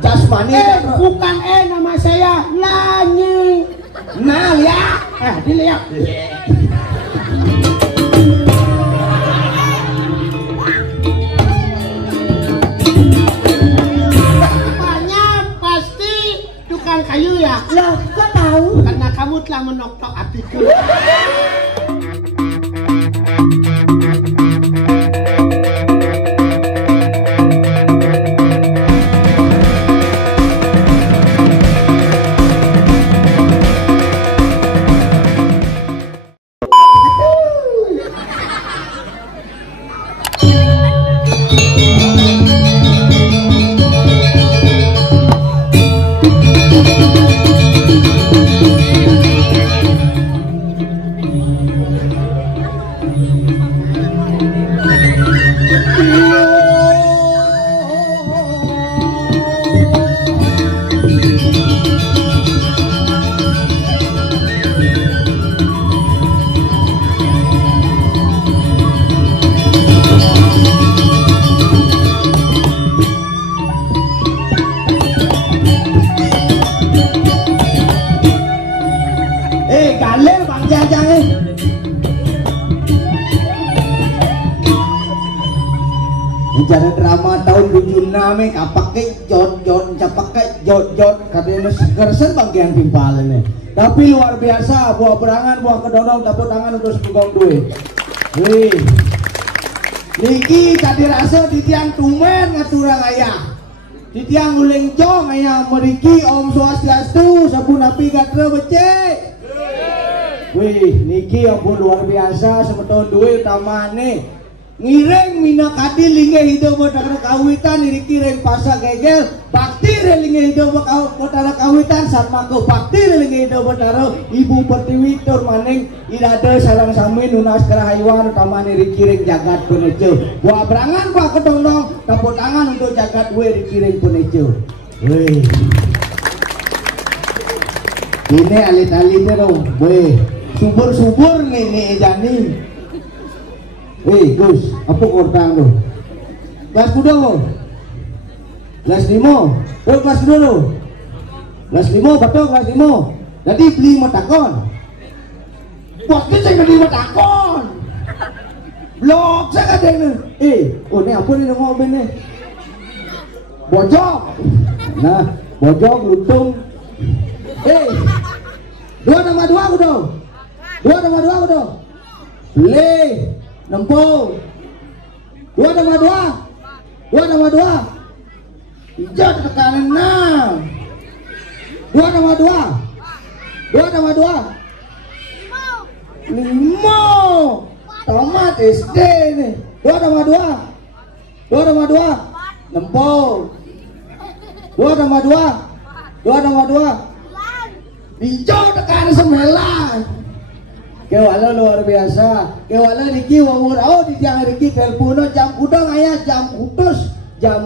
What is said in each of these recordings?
Jasmani bukan nama saya Lanyi. Nah lihat, dilihat. Bapaknya pasti tukang kayu ya? Loh, kok tahu? Karena kamu telah menoktok hatiku. Cara drama tahun 76 kapake jod capake jod katanya kersen bagian timpalan. Tapi luar biasa, buah berangan, buah kedondong, tepuk tangan untuk sepegong duit. Wih, niki tadi rasa di tiang tumen ngaturang ayah, di tiang uling jong ayah meriki Om Swastiastu sabun api gatra becek. Wih, niki ampun luar biasa, semeton duit tamane. Ngireng mina kadi linge hidup bodara kawitan iriki reng pasa gegel bakti linge hidup bodara kawitan sarmako bakti linge hidup bodara ibu pertiwi tur maning irada sarang sami nunas kerahayuan utamane iriki reng jagat penejo buah berangan buah kedondong tepuk tangan untuk jagat we iriki reng penejo. Weh ini alit-alitnya dong weh subur-subur nih jani. Gus, apa kortang lo? Kelas kuda lo? Kelas 5? Kelas kuda lo? Kelas 5, betul kelas 5. Jadi beli matakon. Bosnya saya beli matakon. Blok saya kadang ini apa nih ngomong ini? Bojok. Nah, bojok lutung. 2 kuda. 2 kuda. Beli. Nempung 2 tambah 2 hijau tekanan 6 2 tambah 2 5 tomat SD nih 2 tambah 2 nempung 2 tambah 2 hijau tekanan 9 kewala luar biasa, kewala niki wawur di tiang niki telepono jam kudang ayah jam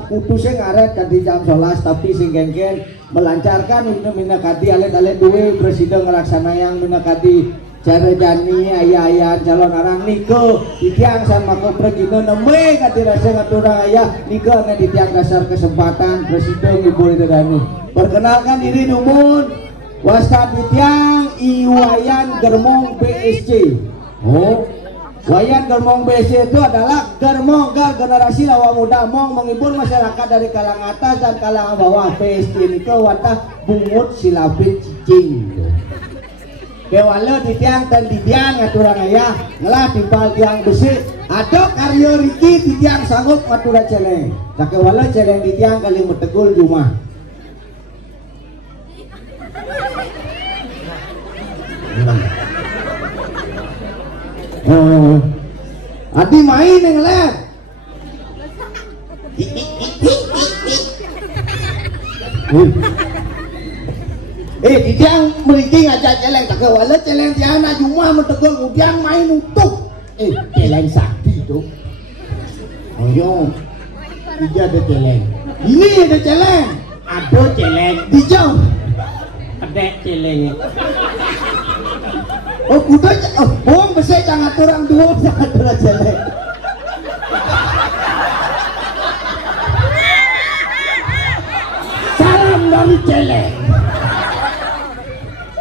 kutusnya ngaret kanti jam 11 tapi sing genggen melancarkan untuk minakati alet-alet duwe presiden ngelaksana yang minakati cara jani ayah calon orang niko di tiang sama ko pregino nembe kati rasa ngaturang ayah niko ane di tiang dasar kesempatan presiden ibu itu dani perkenalkan diri numun wasta di tiang Wayan Germong BSC. Wayan Germong BSC itu adalah germong generasi lawa muda mong menghibur masyarakat dari kalangan atas dan kalangan bawah. BSC ini ke watah bungut silabit cicing. Kewala di tiang dan di tiang ngaturang ayah ngelah timpal tiang besi. Ada karyo Riki di tiang sanggup ngatura celeng. Nah kewala celeng di tiang kali metegul rumah. Adi main yang lep. Di tiang meriki ngajak celeng tak kewala celeng tiang na cuma metegol udiang main utuk. Celeng sakti itu. Ayo, dia ada celeng. Ini ada celeng. Ada celeng. Dijauh. Kedek celeng. Oh kuda, oh besar jangan turang dua, jangan turang jelek. celeng.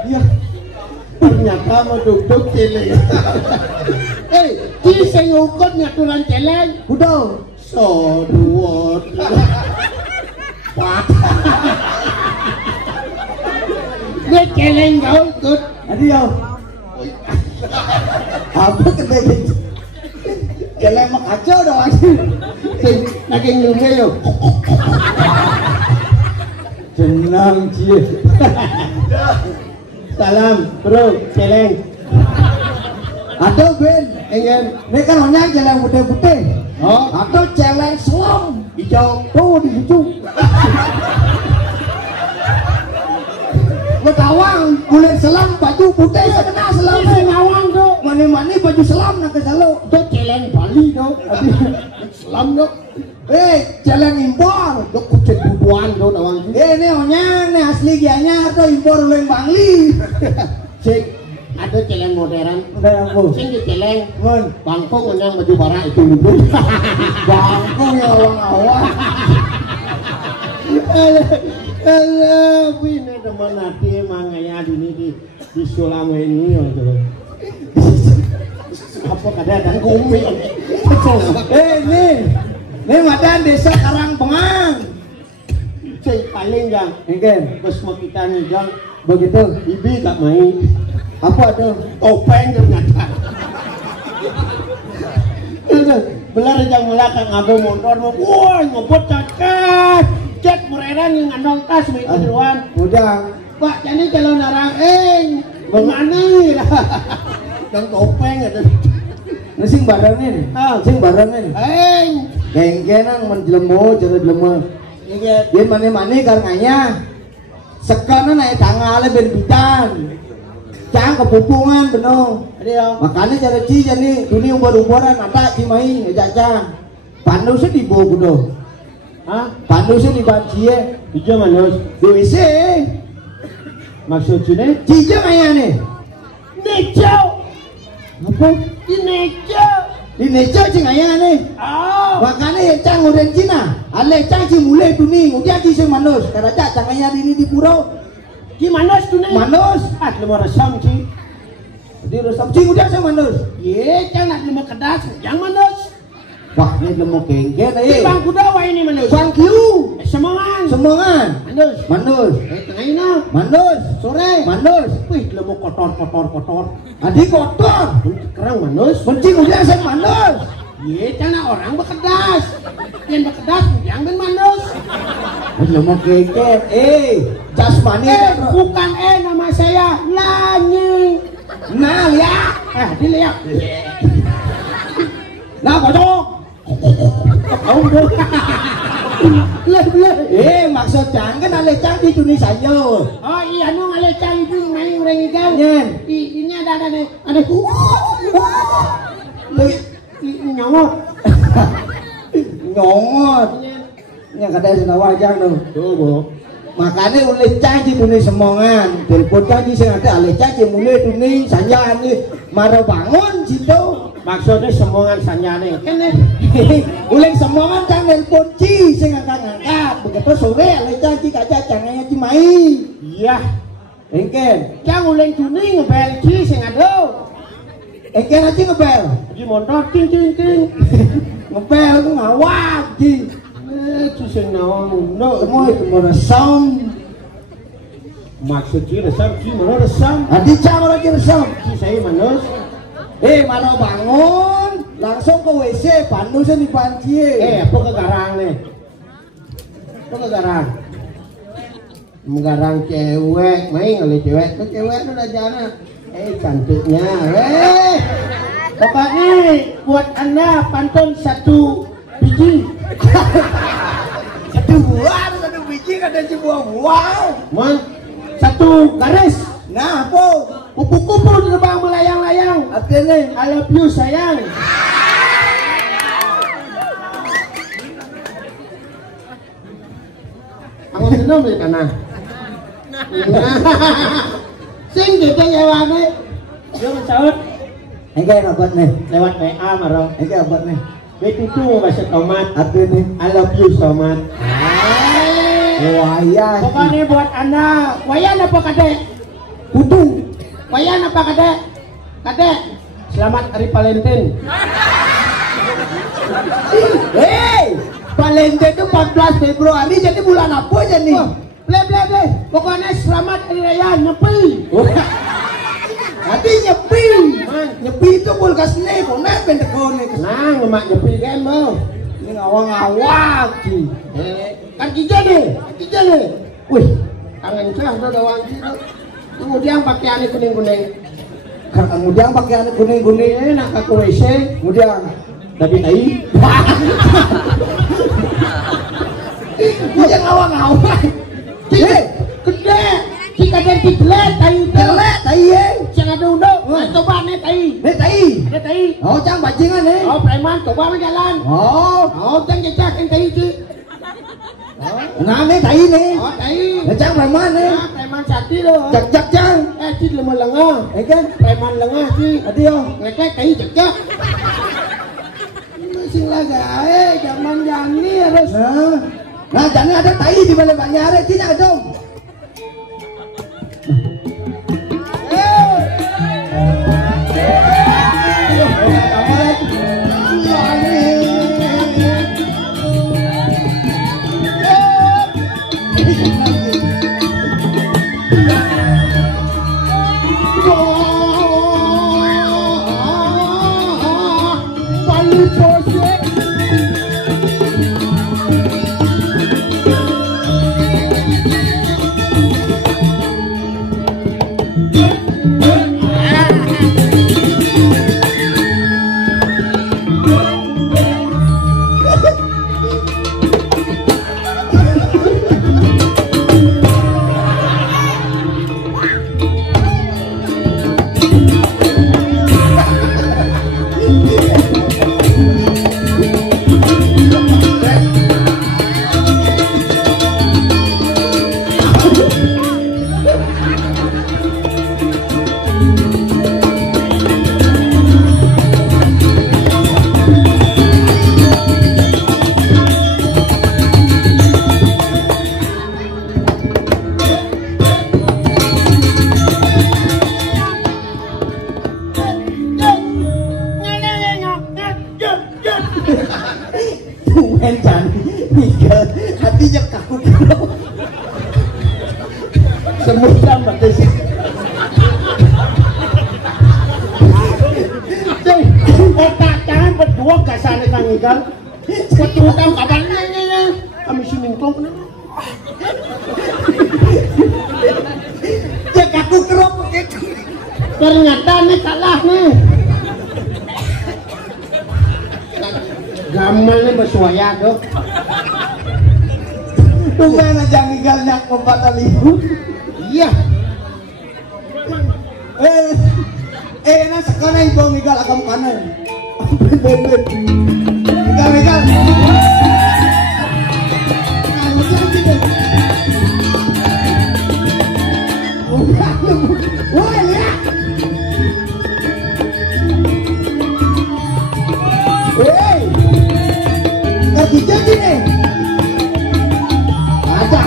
Iya. Ternyata mau duduk celeng. Ki sing ngukut ngaturan celeng. Kudu. Soduwot. Pat. Dia celeng kau ikut. Adi yo. Apa kedai? Kelem kacau dah lagi. Lagi ngilmu yo. Jenang cie. Salam, bro, celeng. Atau Ben, Engen. ini kan hanya celeng putih-putih. Oh, Atau celeng selam hijau. tuh di situ. Betawang kulit selam baju putih saya kena selam. Sing awang tu. Mani-mani baju selam nak selalu. Tu celeng Bali tu. Selam tu. Celeng impor. Tu kucing buduan tu awang tu. Ini hanya ini asli gianya atau impor uleng Bangli. Sing ada celeng modern. Udah aku. Sing di celeng Mun, bangkong yang baju barak itu dulu. bangkong ya awang-awang. Alah, ini teman hati manganya di Sulam ini. Apa kadang kumi? Ini madan desa Karangpengang. Cek paling jang. Mungkin Bos mau kita nih jang. begitu. Bibi tak main. Apa tuh? Topeng ternyata. Belar jang melakang ngabel motor mau. Wah, ngobot cacat. Cek mereran yang ngandong tas mau ikut duluan. Udah. Pak, jadi kalau narang bengani lah. Dan topeng ada. Ini sing barangin. Sing barangin. Geng-genang menjelemu, cara jelemu. Dia mani-mani karenanya. Sekarang naik tanggal ben bidan. Cang kepupungan beno. Makanya cara cija nih, dunia umur-umuran ada cimai ngejajang. Pandusnya di bawah kudo. Pandusnya di bancie. Ija manus. Di WC. Maksudnya? Cija kaya nih. Neco. Apa? Di neco. Di neco cing kaya nih. Oh. Makanya ya cang udah Cina. Ale cang ci mulai tuning. Udah ci sing manus. Karena cang kaya di pulau. Di manus tu nih. Manus. Lima resam sih. Di resam cing udah sing manus. Ye, jangan lima kedas. Yang manus. Wah, ini lemu kengken Di bangku dawa ini manus. Thank you. Semangan. Semangan. Manus. Manus. Tengah ini. Manus. Sore. Manus. Wih, lemu kotor. Adik kotor. Kerang manus. Mencing udah sing manus. Ye, jangan orang bekedas. Yang bekedas, yang ben manus. Lemu kengken. Jasmani. Bukan nama saya Lanying. Nah, ya. Dilihat. Nah, kocok. Kau dong. Maksud cang kan ale cang di Indonesia. Oh iya, nung alecang itu main orang ikan. Nyen. Ini ada nyomot. Nyongot. Nya kada sing wajang tuh. Tuh, Bu. Makanya oleh cang di Indonesia semongan. Telepon cang di sing ada ale cang di mulai dunia sanjaan ni maro bangun situ. Maksudnya semongan sanjane. Kene. Uleng semongan cang telepon ci sing angkat-angkat. Begitu sore ale cang ci kaca cangnya ci mai. Iya. Engken. Cang uleng tuni ngebel ci sing ado. Engken aja ngebel. Di motor ting. Ngepel ku ngawak ci. Ci sing naon. No, Semua itu meresam. maksud ci resam ci mana resam. Adi cang orang ci resam. Ci saya manus. Mana bangun langsung ke WC pandusnya di panci. Apa kegarang nih? Apa kegarang? Menggarang cewek, main kali cewek. Tuh cewek udah jana. Cantiknya. Pokoknya buat anda pantun 1 biji. 1 buah, 1 biji kada ci buah-buah. Man, 1 garis. Nah, apa? Kupu-kupu terbang melayang-layang. Artinya I love you sayang. Aku senang di tanah. Sing kita nyewane. Yo mencaut engke rapat nih. lewat WA marong. Engke rapat nih. Itu bahasa tomat. Artinya I love you tomat. Wayan. Pokoknya buat anda, wayan apa kadek? Kutu. Wayan apa kadek? Kadek, selamat hari Valentine. Hei, Valentine itu 14 Februari, jadi bulan apa aja nih? Ble. Pokoknya selamat hari raya nyepi. Nanti nyepi. Nyepi itu kulkas nih, kok nempel tekone. Nah, ngemak nyepi kan mau. Ini ngawang-ngawang ki. Kan kijah nih. Wih, kangen cah tuh doang gitu. Kemudian pakaiannya kuning-kuning. Kemudian pakaian kuning-kuning Ini nak ke WC. kemudian Tapi tai. dia ngawang-ngawang. Gede. Si kadang diblet tai itu. Jelek tai ye. Jangan ada undang. Coba nih tai. Nih tai. Ini tai. Oh, cang bajingan nih. Oh, preman coba jalan. Oh, Jangan jejakin tai itu. nah nih tai nih. Oh, tai. Nah, cang preman nih. Nah, preman sati loh. Jak cang. Si lemah lengah. Kan? Preman lengah sih. Hati yo. Ngekek tai jak. Masih lagi, zaman jani harus. Nah, jangan ada tai di balik banyak ada tidak dong. Encan, Miguel, hatinya kaku kau. Semut lambat sih. Otak jangan berdua kasar kang ikan. Petutang kabarnya kami si mingkong. Ya kaku kerop begitu. Ternyata nih kalah nih. Gamal nih bersuaya dok. Tumben aja Miguelnya kompat libu. Iya. Nah sekarang ibu Miguel akan kanan. Miguel. Wah lihat. Lagi jadi nih. Ada.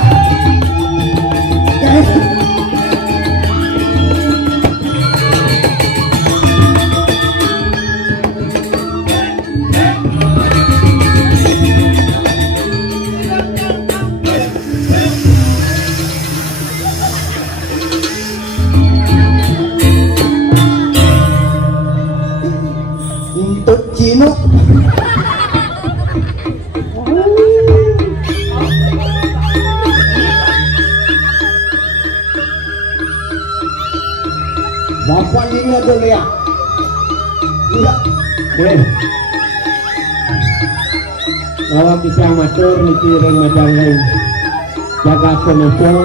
Untuk Cino. Bapak ini ada lihat. Lihat. Bahwa kita matur niki ring madang lain. Jaga komentar.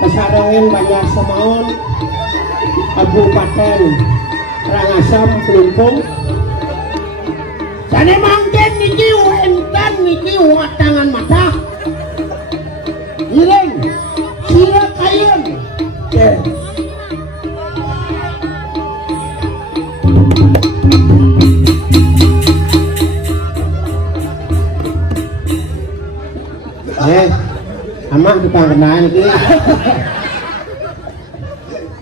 Kesarengin banyak semaun. Kabupaten Rangasam Pelumpung. Jane mangken niki entan niki watangan mata. Ireng sira kayen. amak tukang kenaan iki.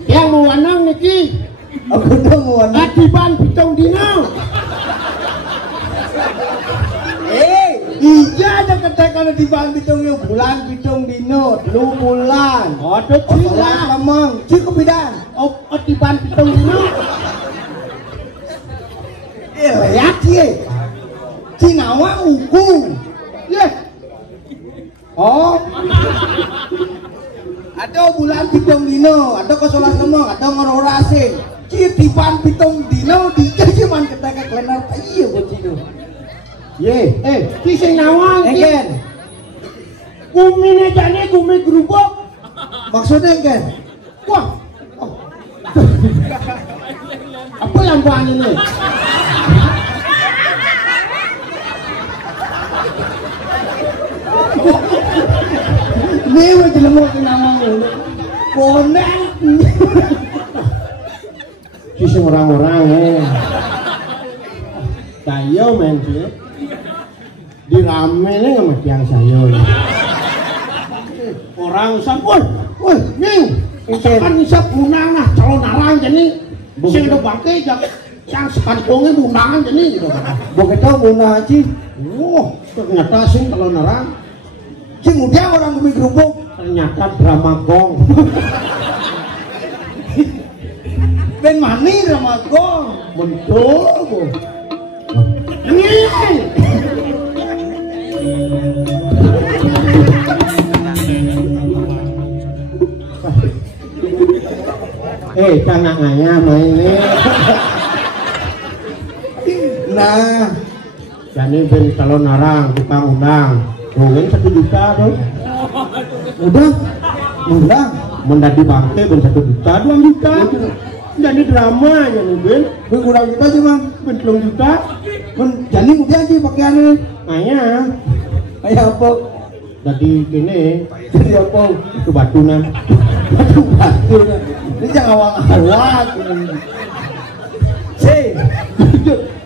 Yang mau wanang niki. Aku udah mau Adiban pitung dino. Iya ada ketekan di bang pitung yo bulan pitung dino, 2 bulan. Aduh cila. Ngomong, cukup bidang. Adiban pitung dino. Lihat ye. Cinawa uku. Ye. Oh. Ada bulan pitung dino, ada kesolas ngomong, ada ngororasing. Citipan pitung dino dijadi man ketekan klenar. Iya bocino. Ye, ki sing nawang ki. Engken. Kumine jane kumi gerubuk. Maksudnya engken. Wah. Apa lampuan ini? Ini wajah lemuk kenamang dulu. Koneng. Ki sing orang-orang Sayo men sih. Di rame nih sama tiang sayo. Orang usap, woi, ning, kan isap unang nah calon narang jadi, sing do bangke jak, yang sekantongnya unangan jadi gitu. Begitu bunah haji. Wah, ternyata sing calon narang, Sing udah orang bumi gerubuk. ternyata drama gong. Ben mani ramagong. Betul, ini. Kanangannya mainnya. Nah, Jadi ben calon narang tukang undang, mungkin 1 juta dong. udah. Mendadi bangke ben 1 juta, 2 juta. Jadi drama ya ben. Ben kurang kita sih bang. Ben 2 juta. Ben jadi udah aja pakaiannya. Ayah. Kayak apa? Jadi gini, Jadi apa? itu batunan. Batu. Ini jangan awak-awak. Si.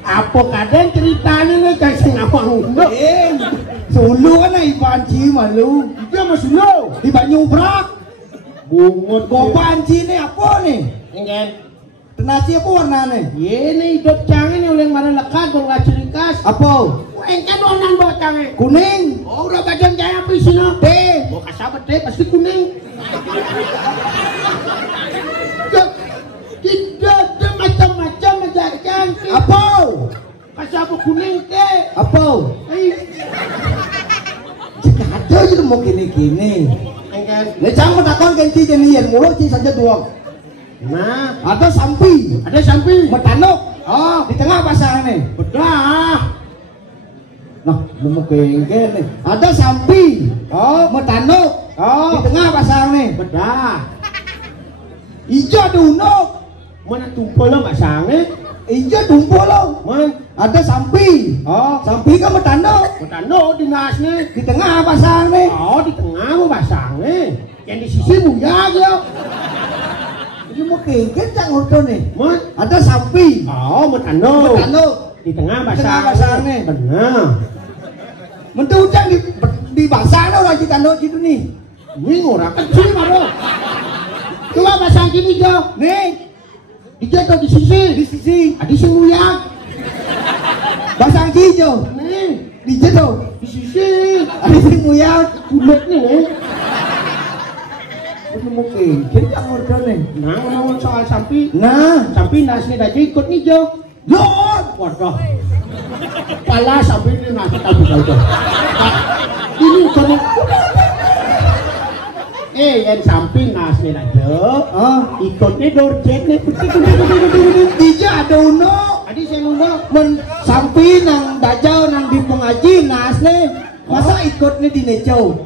Apa kadang ceritanya nih kasih ngawang undang. Sulu kan na ibanci malu. Dia masih lo. Iban nyubrak. Bungut Gopanci ni apa ni? Enggak. Tenasi apa warna ni? Ini hidup canggih nih oleh mana lekat kalau nggak cirikas. Apa? Engkau donan bawa canggih. Kuning. Oh udah bagian kayak apa sih no? Teh. Mau kasabet deh pasti kuning. Tidak ada macam-macam menjadi canggih. Apa? Kasabet kuning teh. Apa? Jika ada je mau kini-kini. Engkau. Lecang takon ganti jenian mulut sih saja doang. Nah, Ada sampi. ada samping. Metanuk. Oh, di tengah pasang ni. Bedah. Nah, mau kengken ni. Ada sampi. Oh, metanuk. Oh, di tengah pasang ni. Bedah. Ijo dunuk. Mana tumpul lo nggak sange? Ijo dumpul lo. Man, Ada sampi. Oh, sampi kan metanuk. betano di nas nih. Di tengah pasang ni. Oh, di tengah mau pasang nih. Yang di sisi buya aja. Ini mau kengken cak ngurto ni. Man, Ada sampi. oh, betano. Metanuk. Di tengah Di tengah pasang. pasang nih. Benar. Mentucang di basang lo lagi tanduk gitu ni. Ini orang kecil baru. Coba pasang gini jo. Nih, Dijatuh di sisi. di sisi. Adi sing buya. Basang hijau. Nih, Di jatuh. di sisi. Ada sing muya. Kulit nih. Ini mau kengken cak ngurto ni. Nah, ngomong soal samping. Nah, Samping nasnya dah ikut nih jo. Lord. Waduh. Pala sampai di nasi tabu saja. Ini kono. Yang samping nasi aja. Ikutnya dorjet nih. Dija ada uno. Adi saya nunggu. Men sampi nang dajau nang di pengaji nas ni. Masa ikut ni di neco.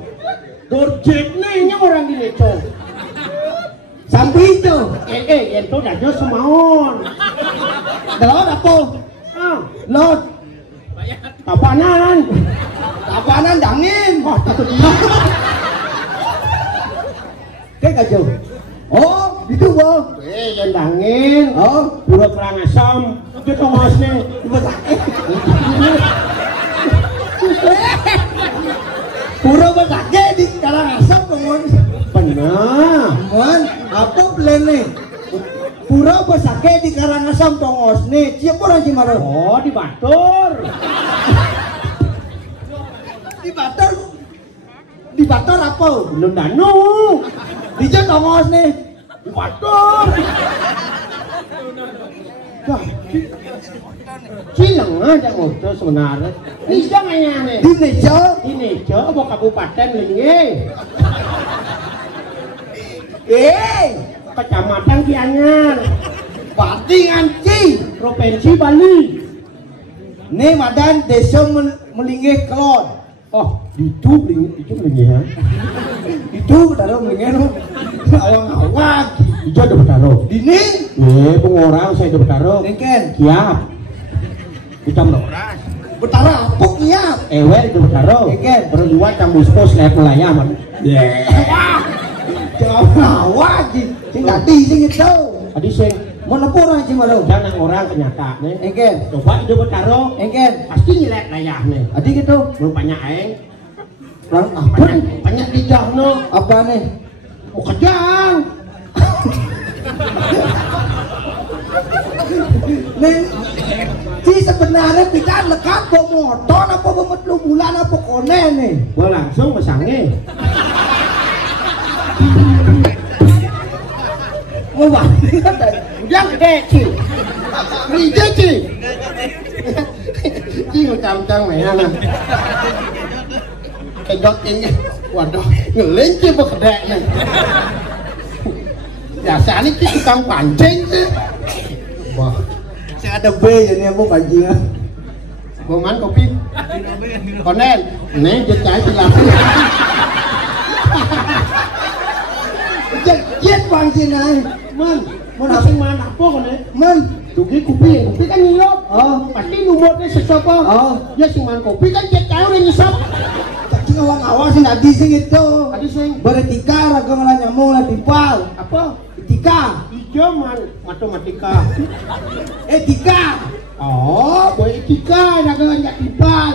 Dorjet nih ini orang di leco. Sampi itu. Yang itu dah jauh semaun. Lord apa? Lord. Kapanan. Apaanan dangin. Oh, takut dia. Kayak kacau. Oh, itu boh. Yang dangin. Oh, Pura perang asam. Itu tomasnya. pura berkaki. apa belene? Pura besake di Karangasem tongos nih. Siapa orang Cimaro? Oh, di Batur. Di Batur apa? Belum Danu. Di tongos nih. Di Batur. Cilang aja motor sebenarnya. Ini jangannya nih. Di Nejo. Ini coba kabupaten Linge. Kecamatan Gianyar. Pati nganci. Provinsi Bali. Nih madan desa Melingih Kelon. Oh, itu Linge ya. Itu taruh Melingih lu. Awang-awang. Itu ada bertaruh. Dini. Pengorang saya ada bertaruh. Nengken. Siap. Kita meloras. Bertaruh apuk ya. Ewe itu bertaruh. Nengken. Berdua campur pos lihat melayaman. Awang. Sing gati sing itu. Tadi sing Menepur orang Cimaro. jangan orang kenyata nih. Nengken. Coba itu bertaruh. Nengken. Pasti nyelek layah nih. Adi gitu. Rupanya aeng. Orang apa? Banyak di no. Apa nih? Mau kejang. Neng, si sebenarnya kita lekat bawa motor apa bawa bulan apa konen nih? Gua langsung mesangnya. Mau balik kan? Yang gede sih. Rije sih. Ini ngecam-cam ya nah. Kedot ini. Waduh, ngelinci bekedek nih. Biasanya kita tukang pancing sih. Wah, Saya ada B jadi apa bajingan? goman kopi. Konen, nih jejak silakan. Jet bangsin ay. Man, mau nasi mana apa konen? Man, Dugi kopi kan nyilop. Oh. Pasti numurnya sesuatu. Oh. Ya sing man kopi kan jejak udah nyesap. cacing awang-awang sih nadi sing itu. Tadi sing Beretika ragang lah nyamuk lah timpal. apa? Etika. Hijau man matematika. Etika. Oh, boy etika dagang nyak tipal.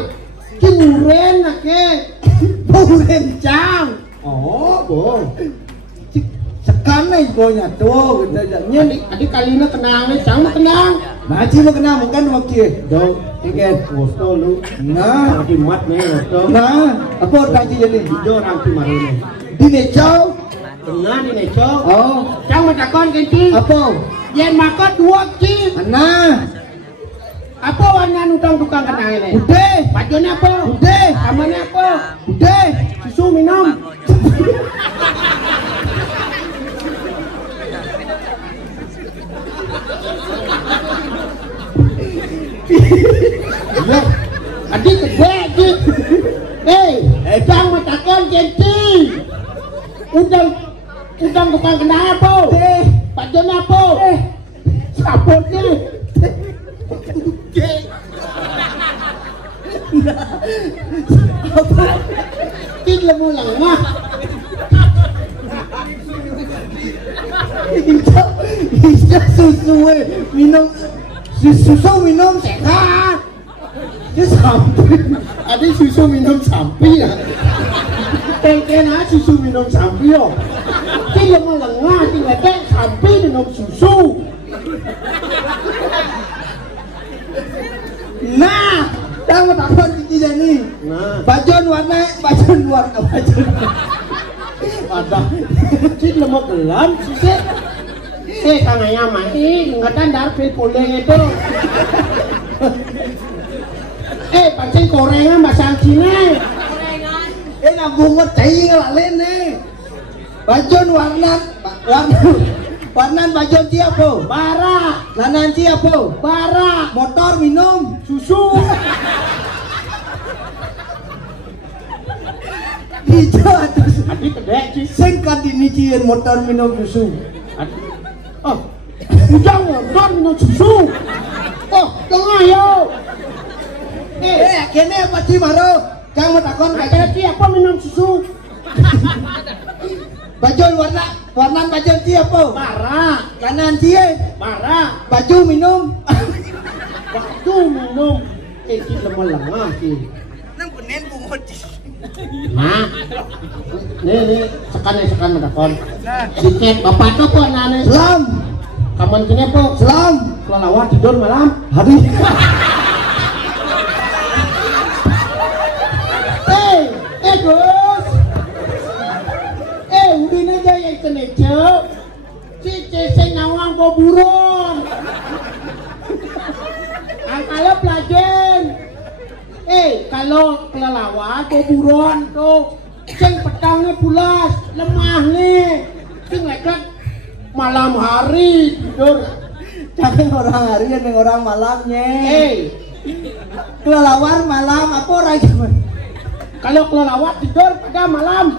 Cimuren nake. Buren cang. Oh, boy. Sekarang ibunya tuh gitu aja. Adik kalinya kenangnya, cang mah kenang. Maci mau kena makan waktu. Dong, Ikan. ngosto lu. Nah, Lagi mat nih ngosto. nah, apa orang jadi? Hijau ranti marune. Di Necau. Tengah di neco. Oh, Cang mah takon kenti. apa? Yen makan dua ki. Nah, Apa warna utang tukang kenang ini? udah, Bajunya apa? udah, Kamarnya apa? udah. Susu minum. Ya, adik gede adik. Cang mah takon kenti. Udang tukang kenang apa? Bajunya apa? Sabotnya. Tidak mau lama. Hijau susu minum susu minum sehat. Itu sampai. Ada susu minum sampi ya. Kena susu minum sampi yo. Tidak mau lengah, tidak kayak sampi minum susu. Nah, tahu apa di sini? Nah, Bajon warna baju. ada. Cik lemot gelam, sih. Kang ayam mati, nggak tanda pil poleng itu. Pancing gorengan bahasa Cina. Nabung cai ngelain nih. Bajon warna bajon siapa? Bara, Lanan siapa? bara, Motor minum susu. hijau atas. Adik kedek sih. Singkat diniciin motor minum susu. Oh, ujang motor minum susu. Oh, tengah yo. Kene apa sih Maro? Kamu takon Kata siapa minum susu? bajon warna bajon siapa? Bara, Kanan cie. bara, Baju minum. waktu minum. Cik lemah sih. Nang benen bungut. Nah, nih sekan menakon. Dicek bapak tuh po nane. Selam. Kaman kene po. Selam. Kelelawar tidur malam. Hari. Gus. Udin aja yang kenejo. Cici sing ngawang go buron. Kalau pelajen. Kalau kelelawar go buron tuh. Sing petangnya pulas, lemah nih. Sing lekat malam hari tidur. Jangan orang hari yang orang malamnya. Kelelawar malam apa orang cuman? Kalau kelelawar tidur pada malam.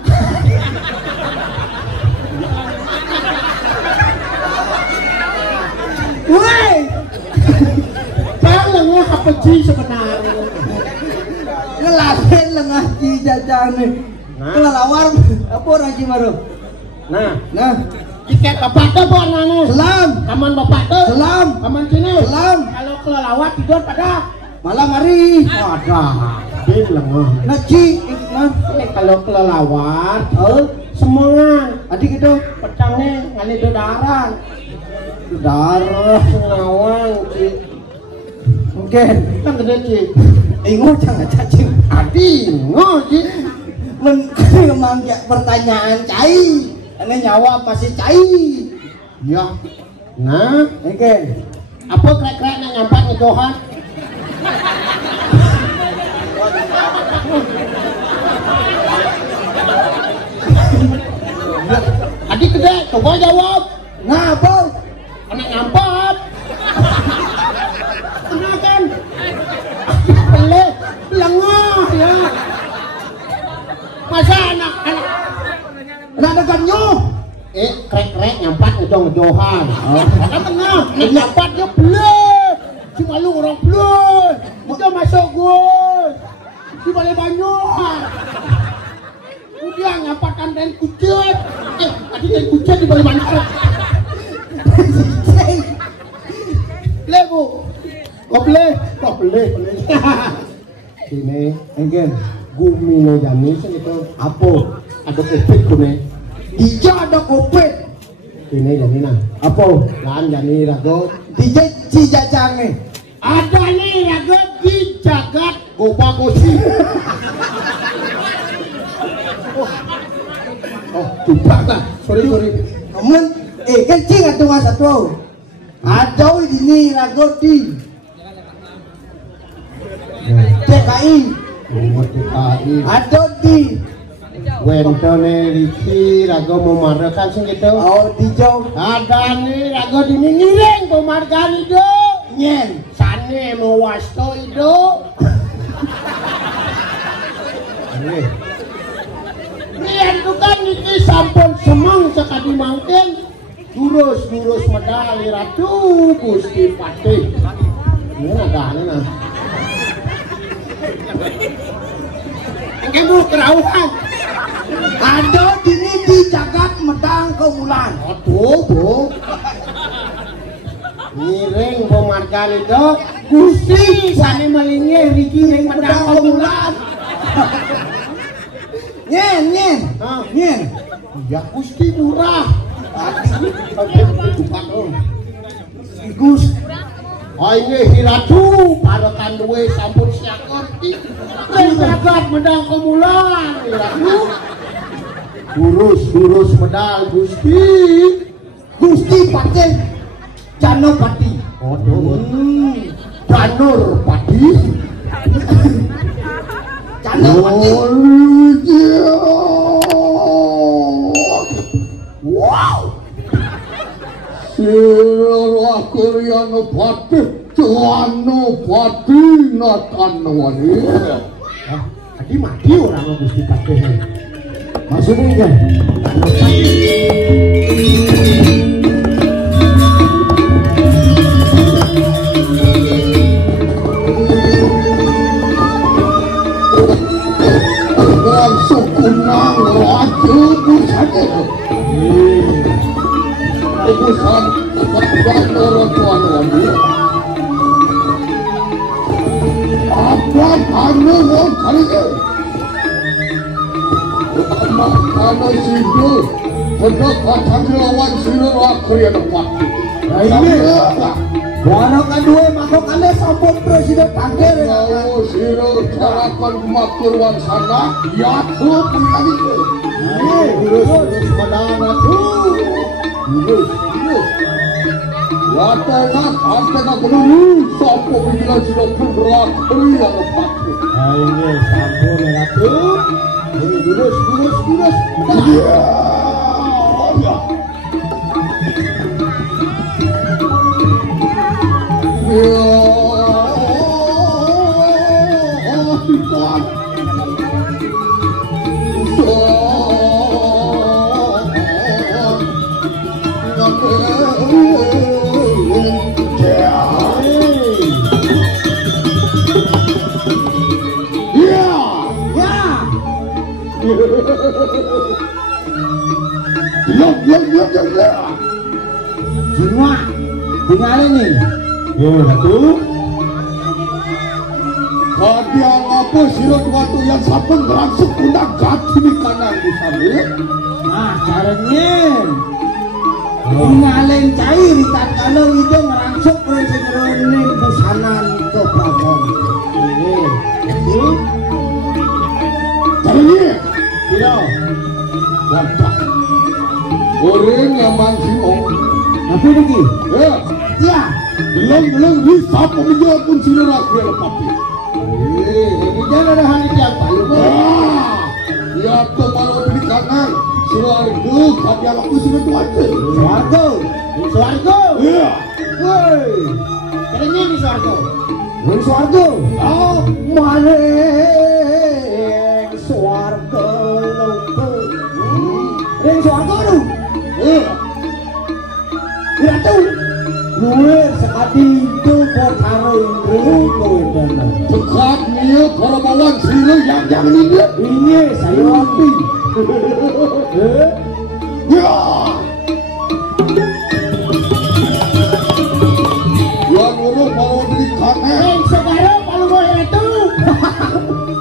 Woi, Jangan lengah apa sih sebenarnya? ngelakuin lengah ci jajan nih. Kelelawar apa orang cimaru? Nah, Jika bapak tuh warnanya. selam. Kaman bapak tuh. Selam. Kaman sini. Selam. Kalau kelelawar tidur pada Malam hari. ada. Bin lengah. Naci, nah. Kalau kelelawar, semangat. Adik itu Petangnya ngali darah. darah. Ngawang ci. Mungkin. Kan gede ci. Ingat jangan cacing. Adi ngoji. Memang ya pertanyaan cai. Ini nyawa pasti cai. Ya. Nah, Oke. apa krek-krek yang nyampak ngejohan? Adik gede, coba jawab. Ngapa? Anak nyampak. Kena kan? Peleh, lengah ya. Masa anak-anak Nak dekatnya. krek-krek nyampak ngejohan. Karena tengah, nyampaknya beleh. Cuma lu orang beleh. Udah masuk gue. Di balik banyak. Udah nyampakkan dan kucet. Tadi dan kucet di balik banyak. Beleh bu. Kok beleh? Sini, Mungkin. gumi no jani itu Apa? ada kopet gumi. Dijak ada kopet. Sini jani nah. Apa? Kan jani rago. Dijak ci jajang nih. Ada nih rago di jagat gobagosi. Coba lah. Sorry. Namun, kan cing atau nggak satu. Ada di sini ragoti. TKI. Ada di. Wentone Riki rago memarkan sing gitu. Oh dijauh. Ada nih rago di ngiring pemarkan itu. Nyen. Sane mau wasto itu. Rian itu kan iki sampun semang sekali mangken. Durus medali ratu Gusti Patih. Ini agaknya nah. Kamu kerauhan. Ada di sini di jagat medang kemulan. Aduh. Ngiring pemarkan itu Gusti sane malingnya Riki ring medang kemulan. Nyen. Nah. Nyen. Ya Gusti murah. Gus. Ini hiratu parakan duwe sampun siang ngerti. Jagat medang kemulan hiratu. Durus medal Gusti Patih. Janopati. Janur Padi. Janopati. Wow. Sirah Kuryana Pati Jano Pati Natanwani. Tadi mati orang Gusti Patih. Maksudnya kan? Sukunang Raja Busana. Busan orang tuan wani. Apa kamu mau kali ini? Makana sida bener kadang lawan sira akhirnya tepat. Nah ini warna kedua makanya sampun presiden tangger ya Kalau sira carakan makir wansana ya tuh kali itu. terus padana tuh terus Watena antena kedulu sopo bilang sira berak yang tepat. ini sampun ya tuh ini terus Ya. semua tinggal ini ya tuh Kadiang apa sirot waktu yang saben langsung undang gaji di kanan di sana. nah caranya tinggalin cair ikat kalau itu merangsuk presiden busanan ke Prabon ini itu Caranya, tidak wadah. Orang yang mancing apa lagi ya, belum bisa pemijat pun sirot akhir lepas. ini jangan ada hari yang paling Ya tuh kalau di kanan Suarga kadiang aku sirot waktu. Suarga Ya. woi Caranya di Suarga. Woi Suarga oh maling Suarga Ring Suarga lu ya tuh luwe sekali itu kau taruh dulu kau dana Dekat nih para bawan sirot yang ini. saya wapi Ya. Yang orang mau di kanan. Sekarang kalau gue itu,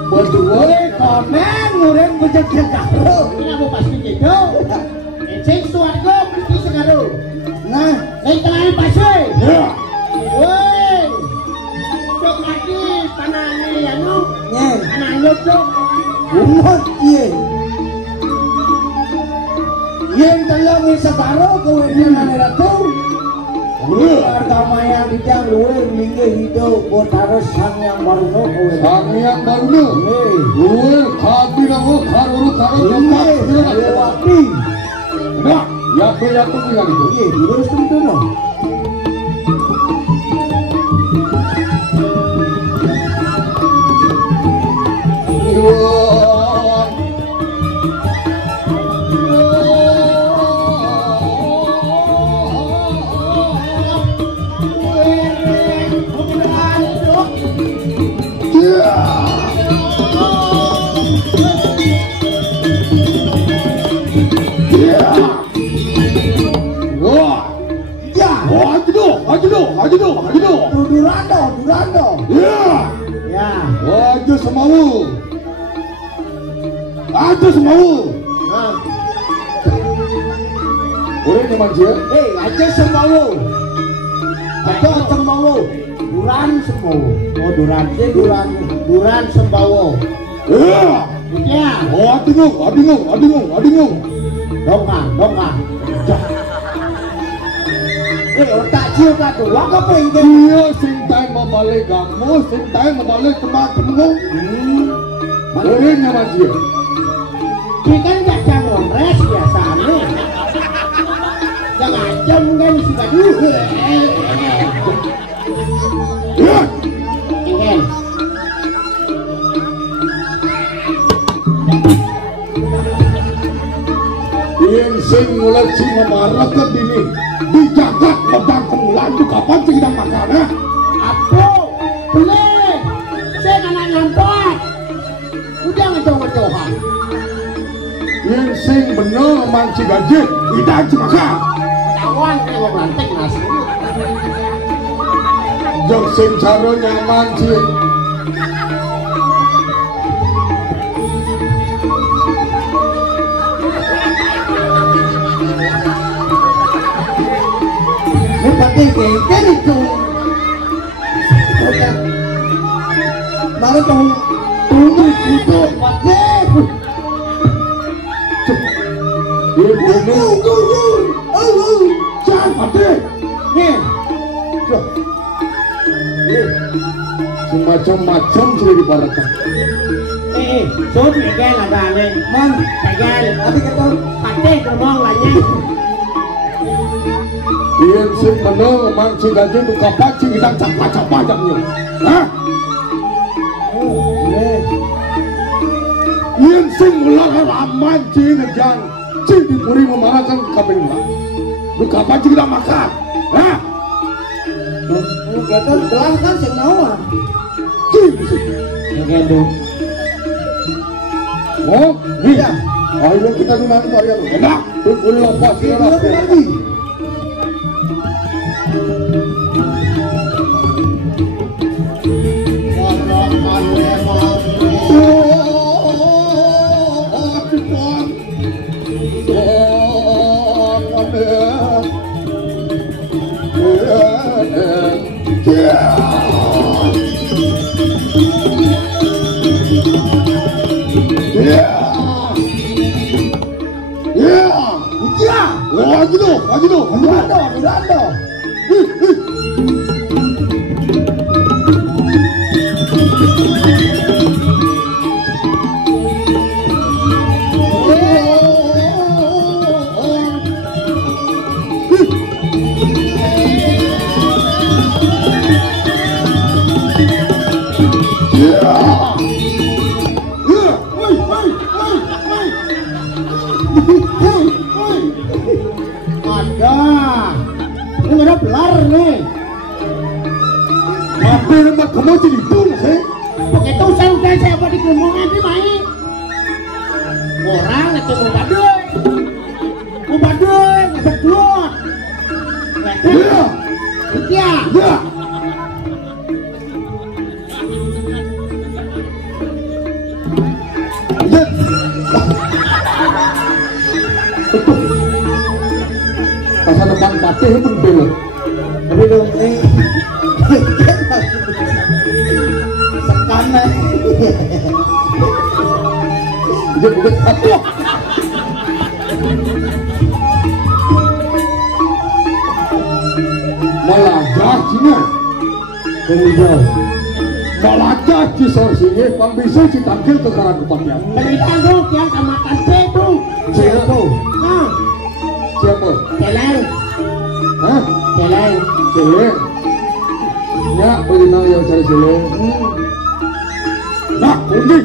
Berdua. komen ngureng bujak karo kenapa pasti gitu? Cek Suarga pasti sekarang. nah Lain tengah pasir. Ya. Woi, cok lagi tanah ini anu, nye tanah anu cok. umut ye yang telah wisakaro kowe nang ratu harga maya dijang luwe minggu hidup buat harus sang yang baru kowe Kami yang baru nih. Luar kabin aku karuru karuru saya wapi Nah, ya tuh bilang itu. ye terus itu no Durando ya Aja semau. nah Orang yang manja. aja sembawo aja sembawo duran sembawo oh duran sembawo Ya. ya Adingung. dongka otak cium lah tuh wak apa ini Iya, sintai membalik kamu, sintai membalik teman-temanmu. Orang yang manja. Kita nggak jangan res biasanya. Jangan jam kan suka dulu. Ya. Ingin. Yang sing mulai sing memarah ke dini dijaga pedang kemulan itu kapan sih kita makan ya? Apa? Boleh. Saya nggak nyampat. Udah ngejauh-jauhan. Yang sing bener mancing gaji tidak makan. Ketahuan kayak wong lantik nasi. Yang sing caranya mancing Kete itu. Baru tunggu itu pate. Jangan pate. Nih. Semacam-macam sudah dibaratkan. Sốt mẹ ghe là đàn này. Mang, Phải ghe là tapi kata pate termong là nhanh. Iyan sing menang mang sing ganjeng tu kapan sing kita capa-capa jamnya. Hah? Iyan sing mulang raman sing ngejang sing dipuri memarakan kabin lah. Lu kapan sing kita makan? Hah? kata gelang kan sing nawa. Ghe đủ. Oh, iya. Ayo kita gimana Maria? Enak. Tunggu lepas Ini ya. lagi. Lado. Ini ada belar nih. Apa nama kamu jadi pun sih? Begitu saya apa di gelombongan ini main. Orang itu mau baduy, ngajak keluar. Iya. Iya. Iya. Masa depan patih itu belok. Tapi dong sekana. Bukan satu. Malajah Cina. Kemudian Malajah Cisor sini pambisa si tampil ke karang kepatian. Cerita tuh yang kamatan C tuh. siapa? Nah, Siapa? celeng. Hah? Celeng. Cewek? Ya, bagaimana yang cari cewek? Nah, kunci.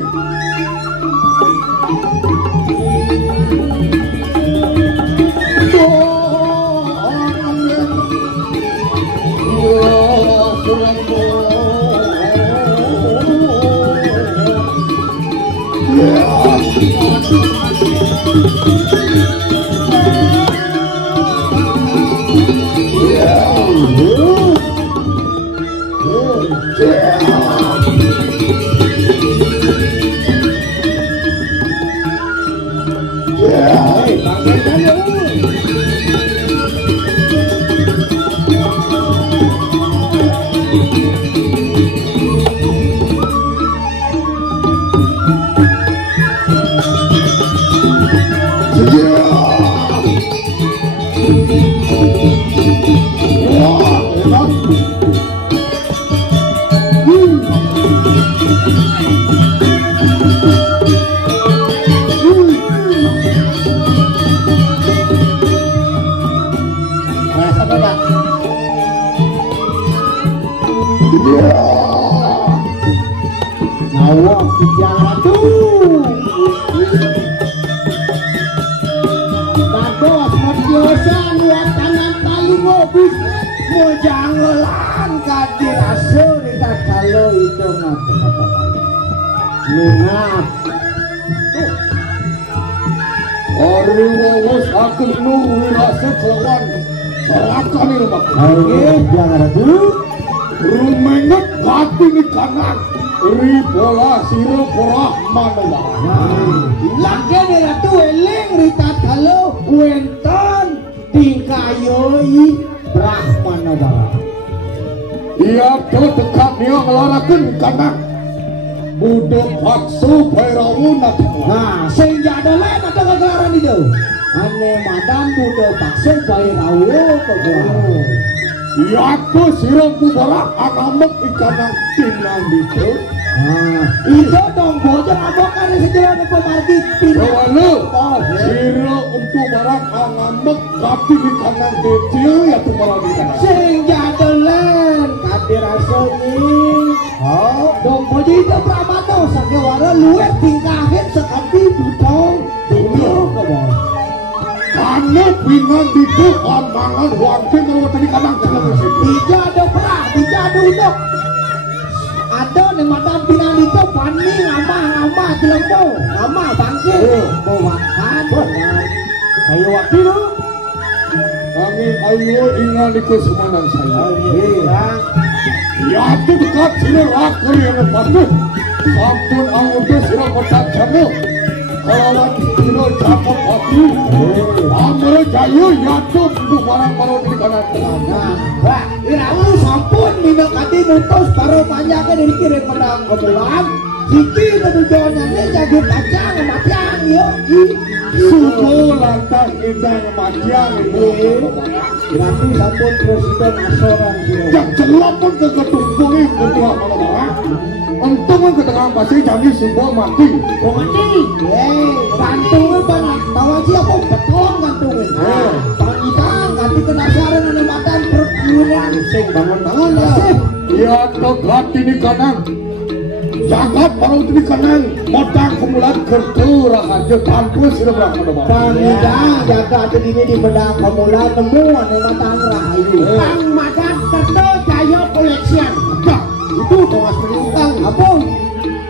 Awak bicara tuh. Bados modiosan watangan tali ngobis. Mau jangelan kadir asal kita kalau itu ngapa-ngapa. Lunap. Ari wawos aku nunggu rasa kawan. Serahkan ini mak. Oke, jangan tuh. Rumenget gati ni kanan. Ri bola siro porah manoma. Lagi nih ratu eling rita kalau wenton tingkayoi Brahmana Barat. Ia tuh dekat dia ngelarakan karena budok paksu Bhairawu natang. Nah, sing jadol lain ada kegelaran itu. Ane madan budok paksu Bhairawu kegelaran. Ia tuh sirang bubarak anamek ikanang tinang itu. Nah, itu dong bocor abokan sejarah ke pemargi Lalu, sirang untuk barak anamek tapi ikanang kecil ya tuh barang ikanang. sing jadol lain kate rasanya. Oh, dong bocor itu Brahmana sakewara luwe tingkahin sekati budong. Itu ke bos. Karena pingan itu amangan wantin kalau tadi kanang jelas itu. Dijado perah, dijado udok. Ada nih mata pinang itu pani ngama jelembo, ngama bangke, bawakan. Ayo waktu lu. Kami ayo ingat itu semangat saya. Iya. Ya itu dekat sini rakor yang patut. Sampun anggota sirah kotak jamu. Kawan itu cakap hati. Amro jayu ya itu untuk barang-barang di kanan tengah. Wah, iramu sampun minum kati mutus baru panjangnya dari kirim pedang ke bulan. Siki ketujuannya jadi panjang kematian yuk. Suku lantang indah kematian itu. Iramu sampun presiden asoran sini. Jak celap pun ke ketumpungin ketua mana-mana. Untung ke tengah pasir jangan semua mati. Oh mati? Gantungnya banyak. Tahu aja aku beton gantungnya. Pangitang ganti kenasaran ada madan perguruan. Sing bangun-bangun ya. Ya tegat ini kanan. Jagat parut ini kanan. Modang kemulan kertu rahaja tanpa sudah berapa. Pangitang jaga ini di bedang kemulan temu ada madan rahayu. Pang madan kertu jaya koleksian. Itu Thomas Melintang apa?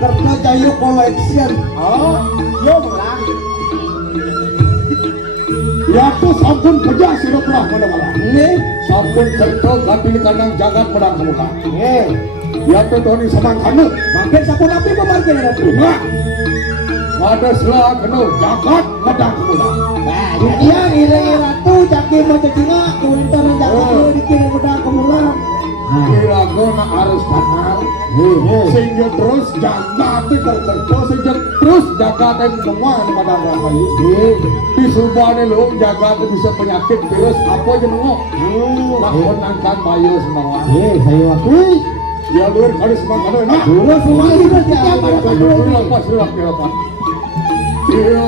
Kerja Jaya Collection. Oh, yo belang. Ya tuh sampun kerja sudah pernah mana-mana. Ini Sampun kerja ganti kandang jagat pedang kemuka. Ya tuh Tony sama kamu. makin sapu napi pemargin ada tuh. Nah, ada selah kenu jagat pedang kemuka. Nah, jadi ira-ira tuh caki mau cacingak, kuintan jaga lu dikirim udah kemulan. Kira-kira nak harus tangan. Sehingga terus jagat itu tertentu sehingga terus jagat itu semua pada orang ini. Di subahnya lu jagat itu bisa penyakit virus apa aja nengok. Nak menangkan bayu semua. Saya waktu Ya luar kali semua kali nak. dulu semua itu dia pada Dulu lepas dulu lepas. Iya.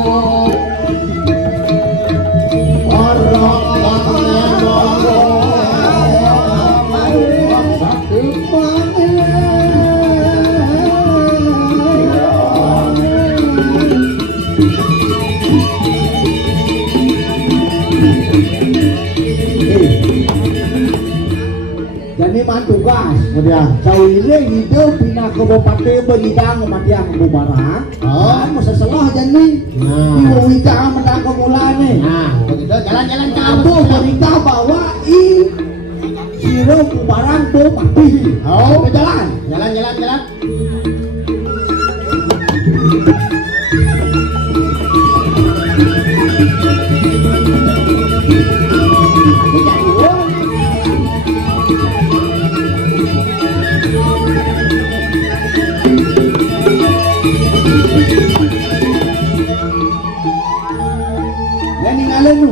Jadi mantugas, kemudian jauh ini hidup pindah ke Bupati Beridang kematian Bubarang. Oh, masa salah jadi. Ibu Wita menang ke mulane. Nah, begitu jalan-jalan kamu berita bahwa Siro Bubarang Bupati. Oh, jalan, jalan. Ninggalin lu.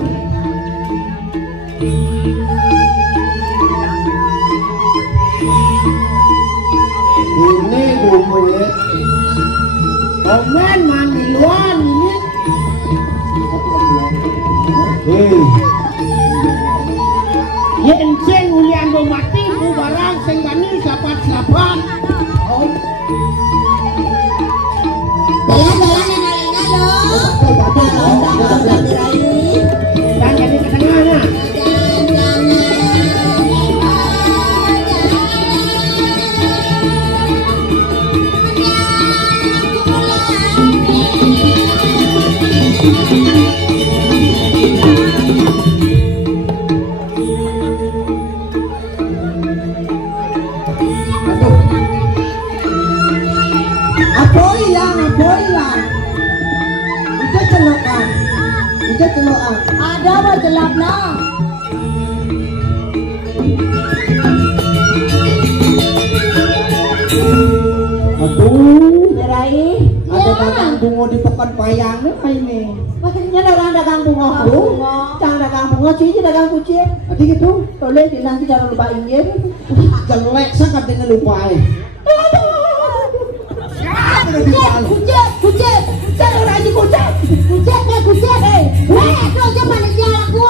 Ini gue komen mandi luan ini. Yenceng ulian do mati bu barang sing bani sapat-sapat. Oh. Jalan-jalan yang Dan jadi ke tengahnya. Apa hilang? Itu celokan. Ada apa gelap nah? Rai. Ada dagang bunga di pekan payang nih apa ini? Maksudnya orang dagang bunga. Jangan dagang bunga, cuy dagang kucing. Tadi gitu. Boleh nanti jangan lupa injil. Jelek sangat dengan lupa. Kucing. Orang ini kucing. Kau jangan dia aku.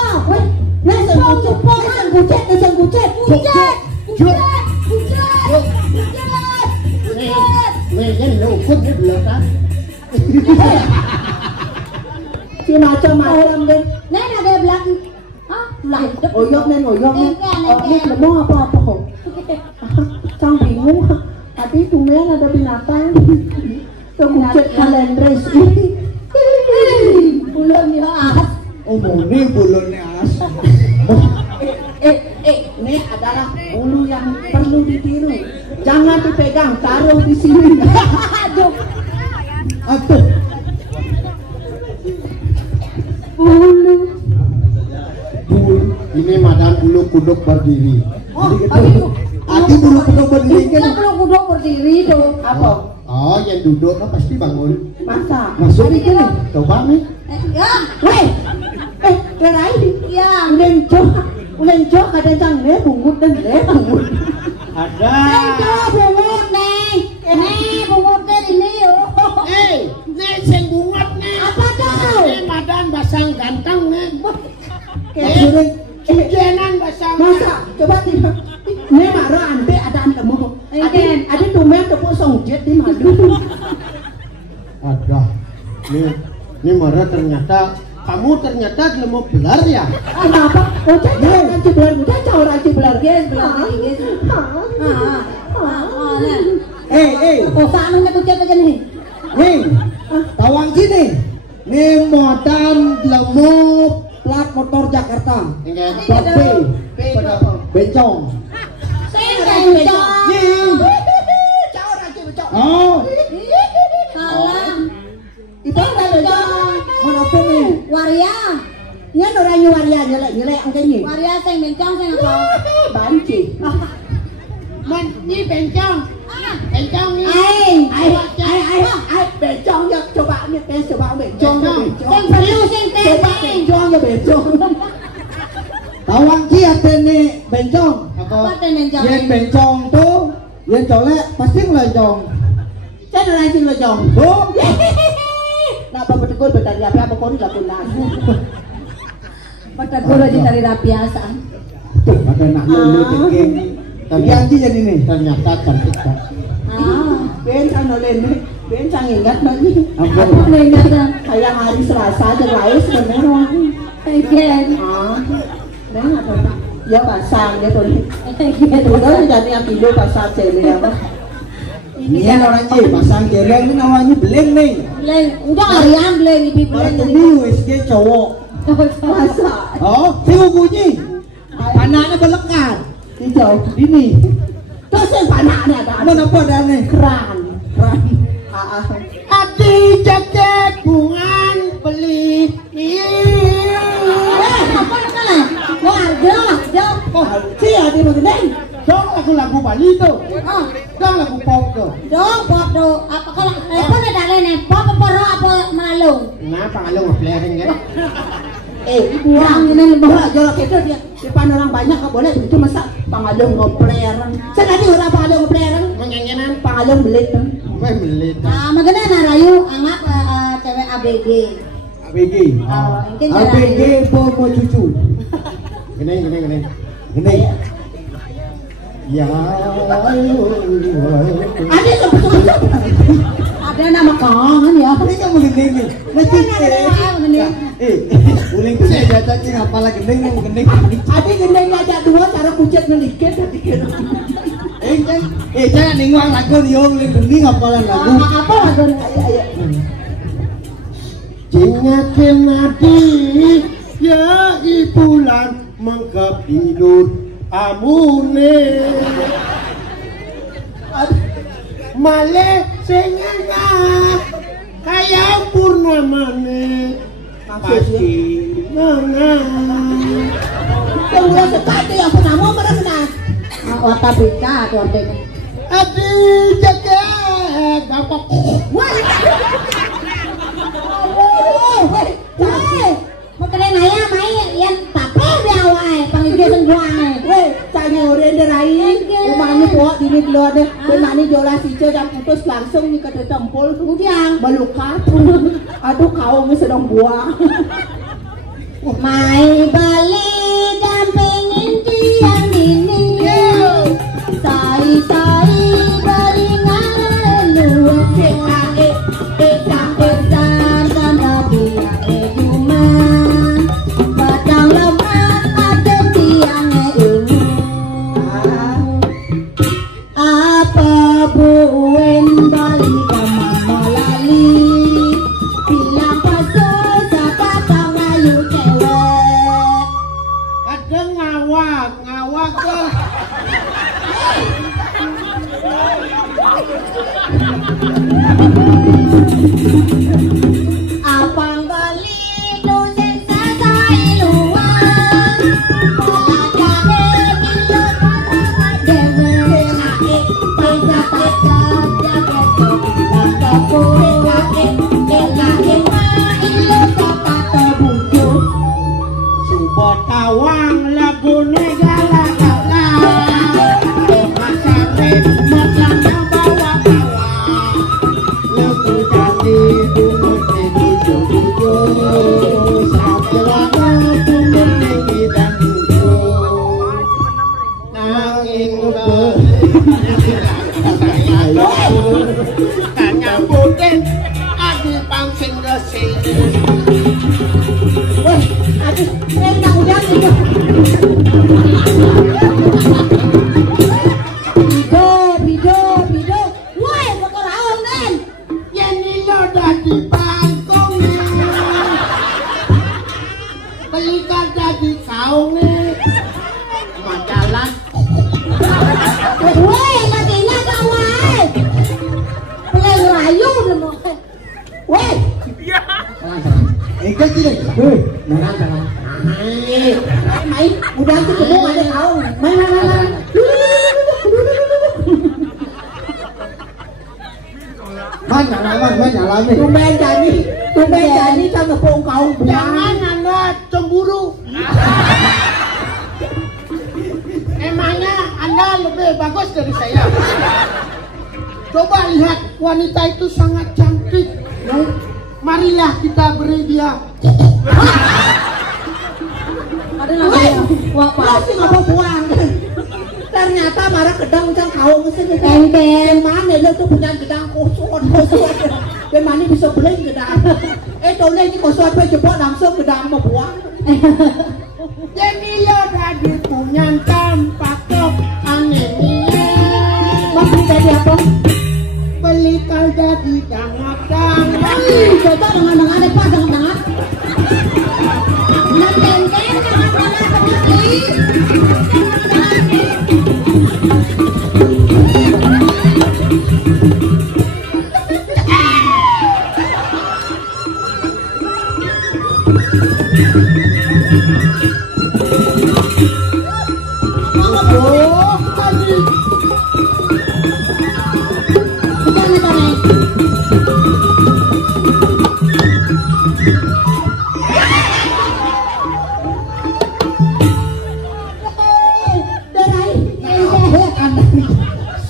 Chị macam-macam deh. Nè là đẹp lắm. Lại ngồi dốc lên. Biết là mau apa kok. Sang bingung. Tapi tumben ada binatang. Kucing kalendres ini. Belum ya. Oh murni bulunnya as. Ini adalah bulu yang perlu ditiru. Jangan dipegang, taruh di sini. Aduh. Atuh. Bulu. Ini madam bulu kuduk berdiri. Oh, Ati bulu kuduk berdiri kan? Kita belum kuduk berdiri tuh. Apa? Oh, yang duduk no pasti bangun. Masa? Masuk Hari ini. Coba nih. Ya. Weh. Kerai. Ya. Ulen jok ada cang le bungut dan le bungut. Ada. Bungut nih. Nih bungutnya ini yuk. Nih sing bungut nih. Apa tuh? Nih madan basang ganteng nih. Cujenan basang. Masa? Coba tiba. Ini marah ante ada antemu. Ada tumen tepuk songjet di madu. Ada. Nih marah ternyata kamu ternyata mau belar ya? Apa? Oh, jangan cibelar, orang cibelar guys, belar guys. Oh, sana nak kucing aja nih. Nih, tawang sini. Nih modal lemuk plat motor Jakarta. Plat B. Bencong. Saya bencong. Oh, Salah. Itu bencong. mana pun nih? Waria. Ini orangnya waria nyelek angkanya. Waria saya bencong saya nggak tahu. Banci. Ini bencong. Bencong nih. Ai bencong ya coba nih tes coba bencong. Yang perlu saya Coba tes. bencong ya bencong. Tawang kia nih bencong. Apa tuh bencong? Yang bencong tuh, yang colek pasti ngelonjong. Saya orang sing lojong. Tuh, Nah, apa betul betari apa kau ni lakukan nasi. Pada gula di dari rapiasa. tuh ada nak lulu cengking. Tapi anti jadi nih. Ternyata cantik kan. Bencang nolen nih. Bencang ingat lagi. Apa? Aku ingat kan. Kayak hari Selasa aja lain sebenarnya. Again. Nah, apa? Ya pasang ya tuh. Again. Udah jadi yang kilo pasang celi apa? Ini kan orang J, pasang jeleng ini namanya beleng nih. Leng, udah harian leng ibu Orang leng. ini USG cowok. Masa? Oh, si kukunya. Anaknya belekat. Hijau ini. Terus yang panaknya ada. Mana apa ada nih? Keran. Adi jaket bungan beli. Apa nak? Warga, jauh. Oh, si ada begini. Dong lagu-lagu Bali tuh. Oh, Dong lagu pop tuh. dong bodoh. Apa kalau apa ada lain? Apa poro apa malung? Kenapa kalau nge-flaring kan? Buang ini lebah jolok itu dia. Depan orang banyak nggak boleh itu masa pangalung ngopleran. Saya tadi orang pangalung ngopleran. Mengengenan Pangalung belit tuh. Weh belit. Ah, maganda na rayu angat cewek ABG. ABG. Mungkin ABG mau cucu. Gini. Gini. Ya. Ada sebut ada nama kangen ya. Ini kan begini nih. Nanti uling bisa jatuhnya apalah gendeng yang gendeng. Ada gendeng aja dua cara kucet melikit. Jangan ningwang lagu nih uling gendeng apalah lagu. Apa lagu ayo. Cinyakin nadi ya ibulan mengkepidur amune male sengena kaya purnamane pasti nana Udah sekali aku nama mana? Wata bika tuh adi jaga gampang. Wah. Oh, weh. Makanya naya main yang tapi dia wae panggil sengguang. Weh, cari orang derai. Umani buat ini keluar deh. Umani jola sice jam putus langsung ni ke tempul. Kemudian Melukat. Aduh kau ni sedang buang. mai bali dampingin tiang dinding. Sai bali ngalu cekae tanda tiang cuma batang lemak ada tiang ilmu. Apa buen bali kama lali bilang pasal siapa pangayu cewek. Kadang ngawak ke. Apang bali dosen sasai luar Pelakane gila karama dewe Ae pesa pesa jaketo Lakapoe ae elake mailo sakato bujo Subot tawang lagune gala-gala. Masare matlana bawa-bawa. Lagu jadi dumut bujo-bujo. Satewana dumut tinggi dan bujo. Nanging tanya boten adi pangsing resi. Weh, aduh, rena udah gitu Bido Woi, bakal raung den Yen nilo dadi bangkonge. Belikan dadi kaunge. Majalan Woi, matinya kau wae Pelai rayu udah mau Woi, Ikan tidak. Hei, jangan. Main, udah tu kebun ada kau. Main. Man nyalami. Tumben jadi sama pung kau. jangan Anda cemburu. Emangnya Anda lebih bagus dari saya. Coba lihat, wanita itu sangat cantik. Marilah kita beri dia. Ada namanya. Wah, pasti ngapa buang. Ternyata marah gedang cang kau kesini. Enten. Mana lo tuh punya gedang kosong. Dan mana bisa beli gedang. Tolong ini kosong apa jebol langsung gedang mau buang. Jadi lo dadi punya tampak kok aneh. Maksud tadi apa? Beli kal jadi dangak-dangak. Coba dengan apa dengan Nenteng jangan peduli Oh, tadi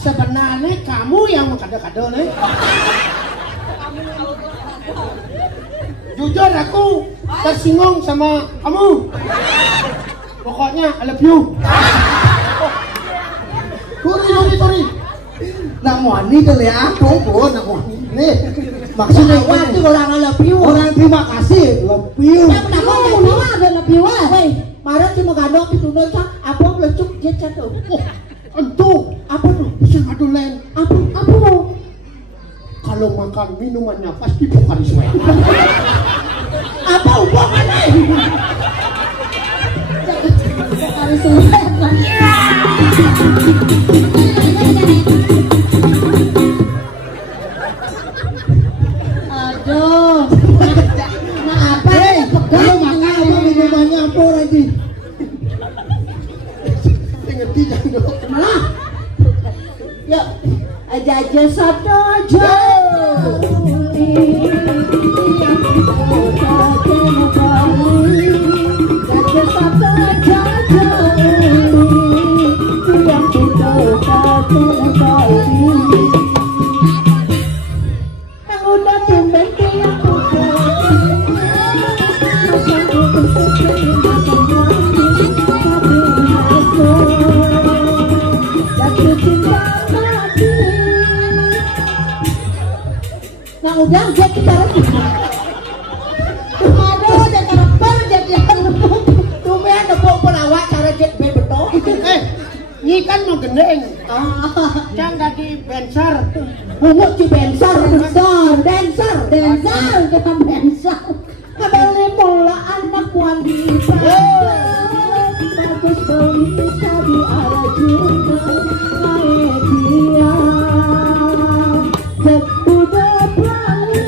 sebenarnya kamu yang mengkado-kado nih. Jujur aku tersinggung sama kamu. Pokoknya I love you. Sorry. Nak wani kali aku pun nak wani. Nih, maksudnya waktu orang lebih orang terima kasih lebih. yang kenapa ada lebih wah. Marah cuma gandong itu nol apa melecuk dia jatuh. Entu, Apa tuh? bisa ngadu lain. Apa mau? Kalau makan minumannya pasti Pocari Sweat. Apa hubungannya? Harus selesai Aduh Nah apa ya Kalau makan apa minumannya apa lagi? Ngerti jangan dong. Yuk, aja satu aja. Nah udah jadi cara aduh jadi karakter jadi Tumben nepuk pelawak cara jet be betul. Ini kan mau gendeng. Jangan jadi benser. Bungut ci bensar dancer kita bensar kembali mula anak wanita bagus bisa di arah juga naik dia udah berani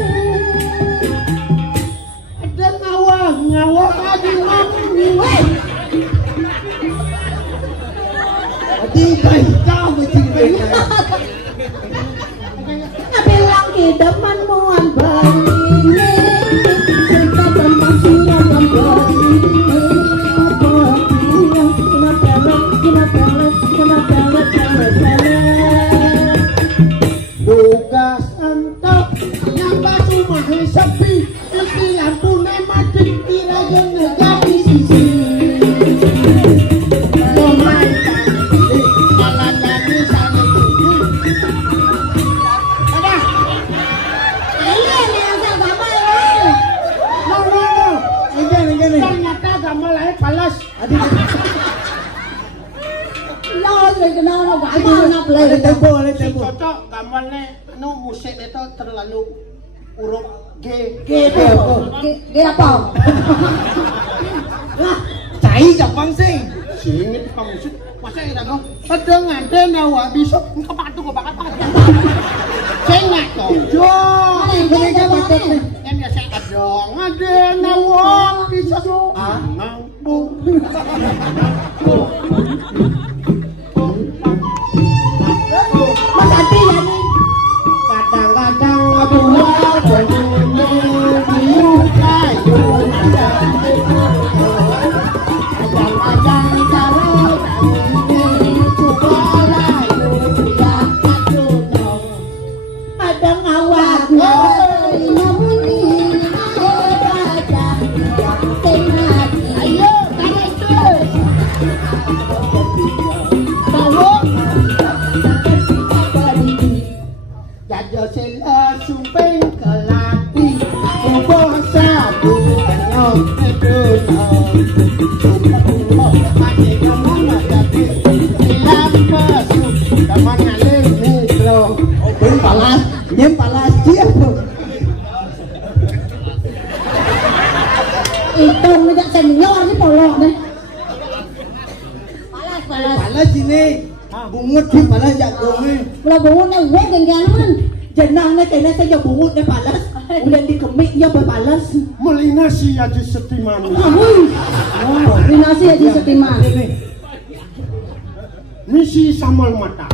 Ada ngawa lagi mami. Di kai kau mesti bilang hidapan muan begini cerita tentang siapa begini Buka santap nyapa rumah sepi tapi lampu mati kira nega di sisi palas ada tempo cocok gambarnya no musik itu terlalu huruf G apa? cai Jepang sing singit kamu musik masa kita kau ada ngade nawa bisa kepatu cengak kau yang biasa ada ngade nawa bisa mampu Mas Ati ya nih kadang-kadang buah banyune diukayu kadang-kadang cara banyune cukolayu tidak kacunong kadang awak namun ini baca yang tengah ayo terus tahu Jajah sila sumpeng kelati Ubah sabu kenyong edunong Sumpah mati kamu mati Silam masuk Taman ngalim mikro ben palas nyen palas dia itu tidak senior nih polong nih palas ini bungut di palas jagungnya udah bungut nih gue genggan man Jenangnya kayaknya saya bungut nih palas. Udah dikemiknya berbalas. Melinasi aja setiman Rinasi aja setiman Misi samal mata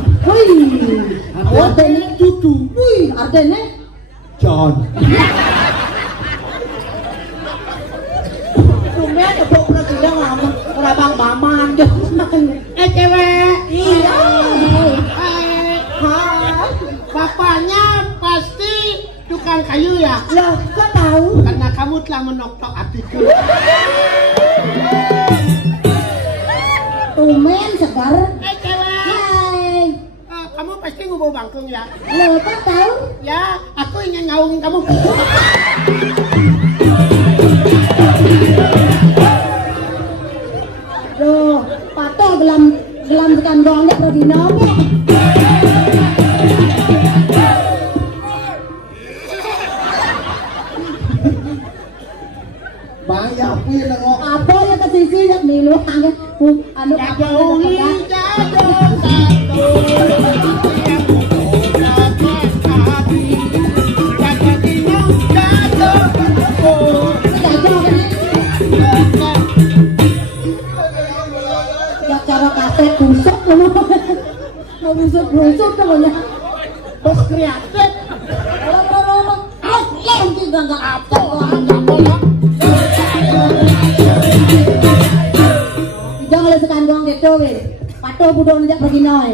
artinya cucu artinya John Tumben ada pokoknya tidak ngomong Rabang baman cewek iya bapaknya pasti tukang kayu ya? loh kok tahu Karena kamu telah menoktok hatiku tumen segar cewek hai kamu pasti ngubah bangkung ya? loh kok tahu Ya, aku ingin ngaungin kamu loh patol gelam tekan gongnya pergi nongnya banyak pun nengok apa ya ke sisi ya milu anu jauhi cara kaset busuk mau busuk pokoknya bos kreatif enggak apa jangan lesekan gong gitu weh pato budon aja pergi noy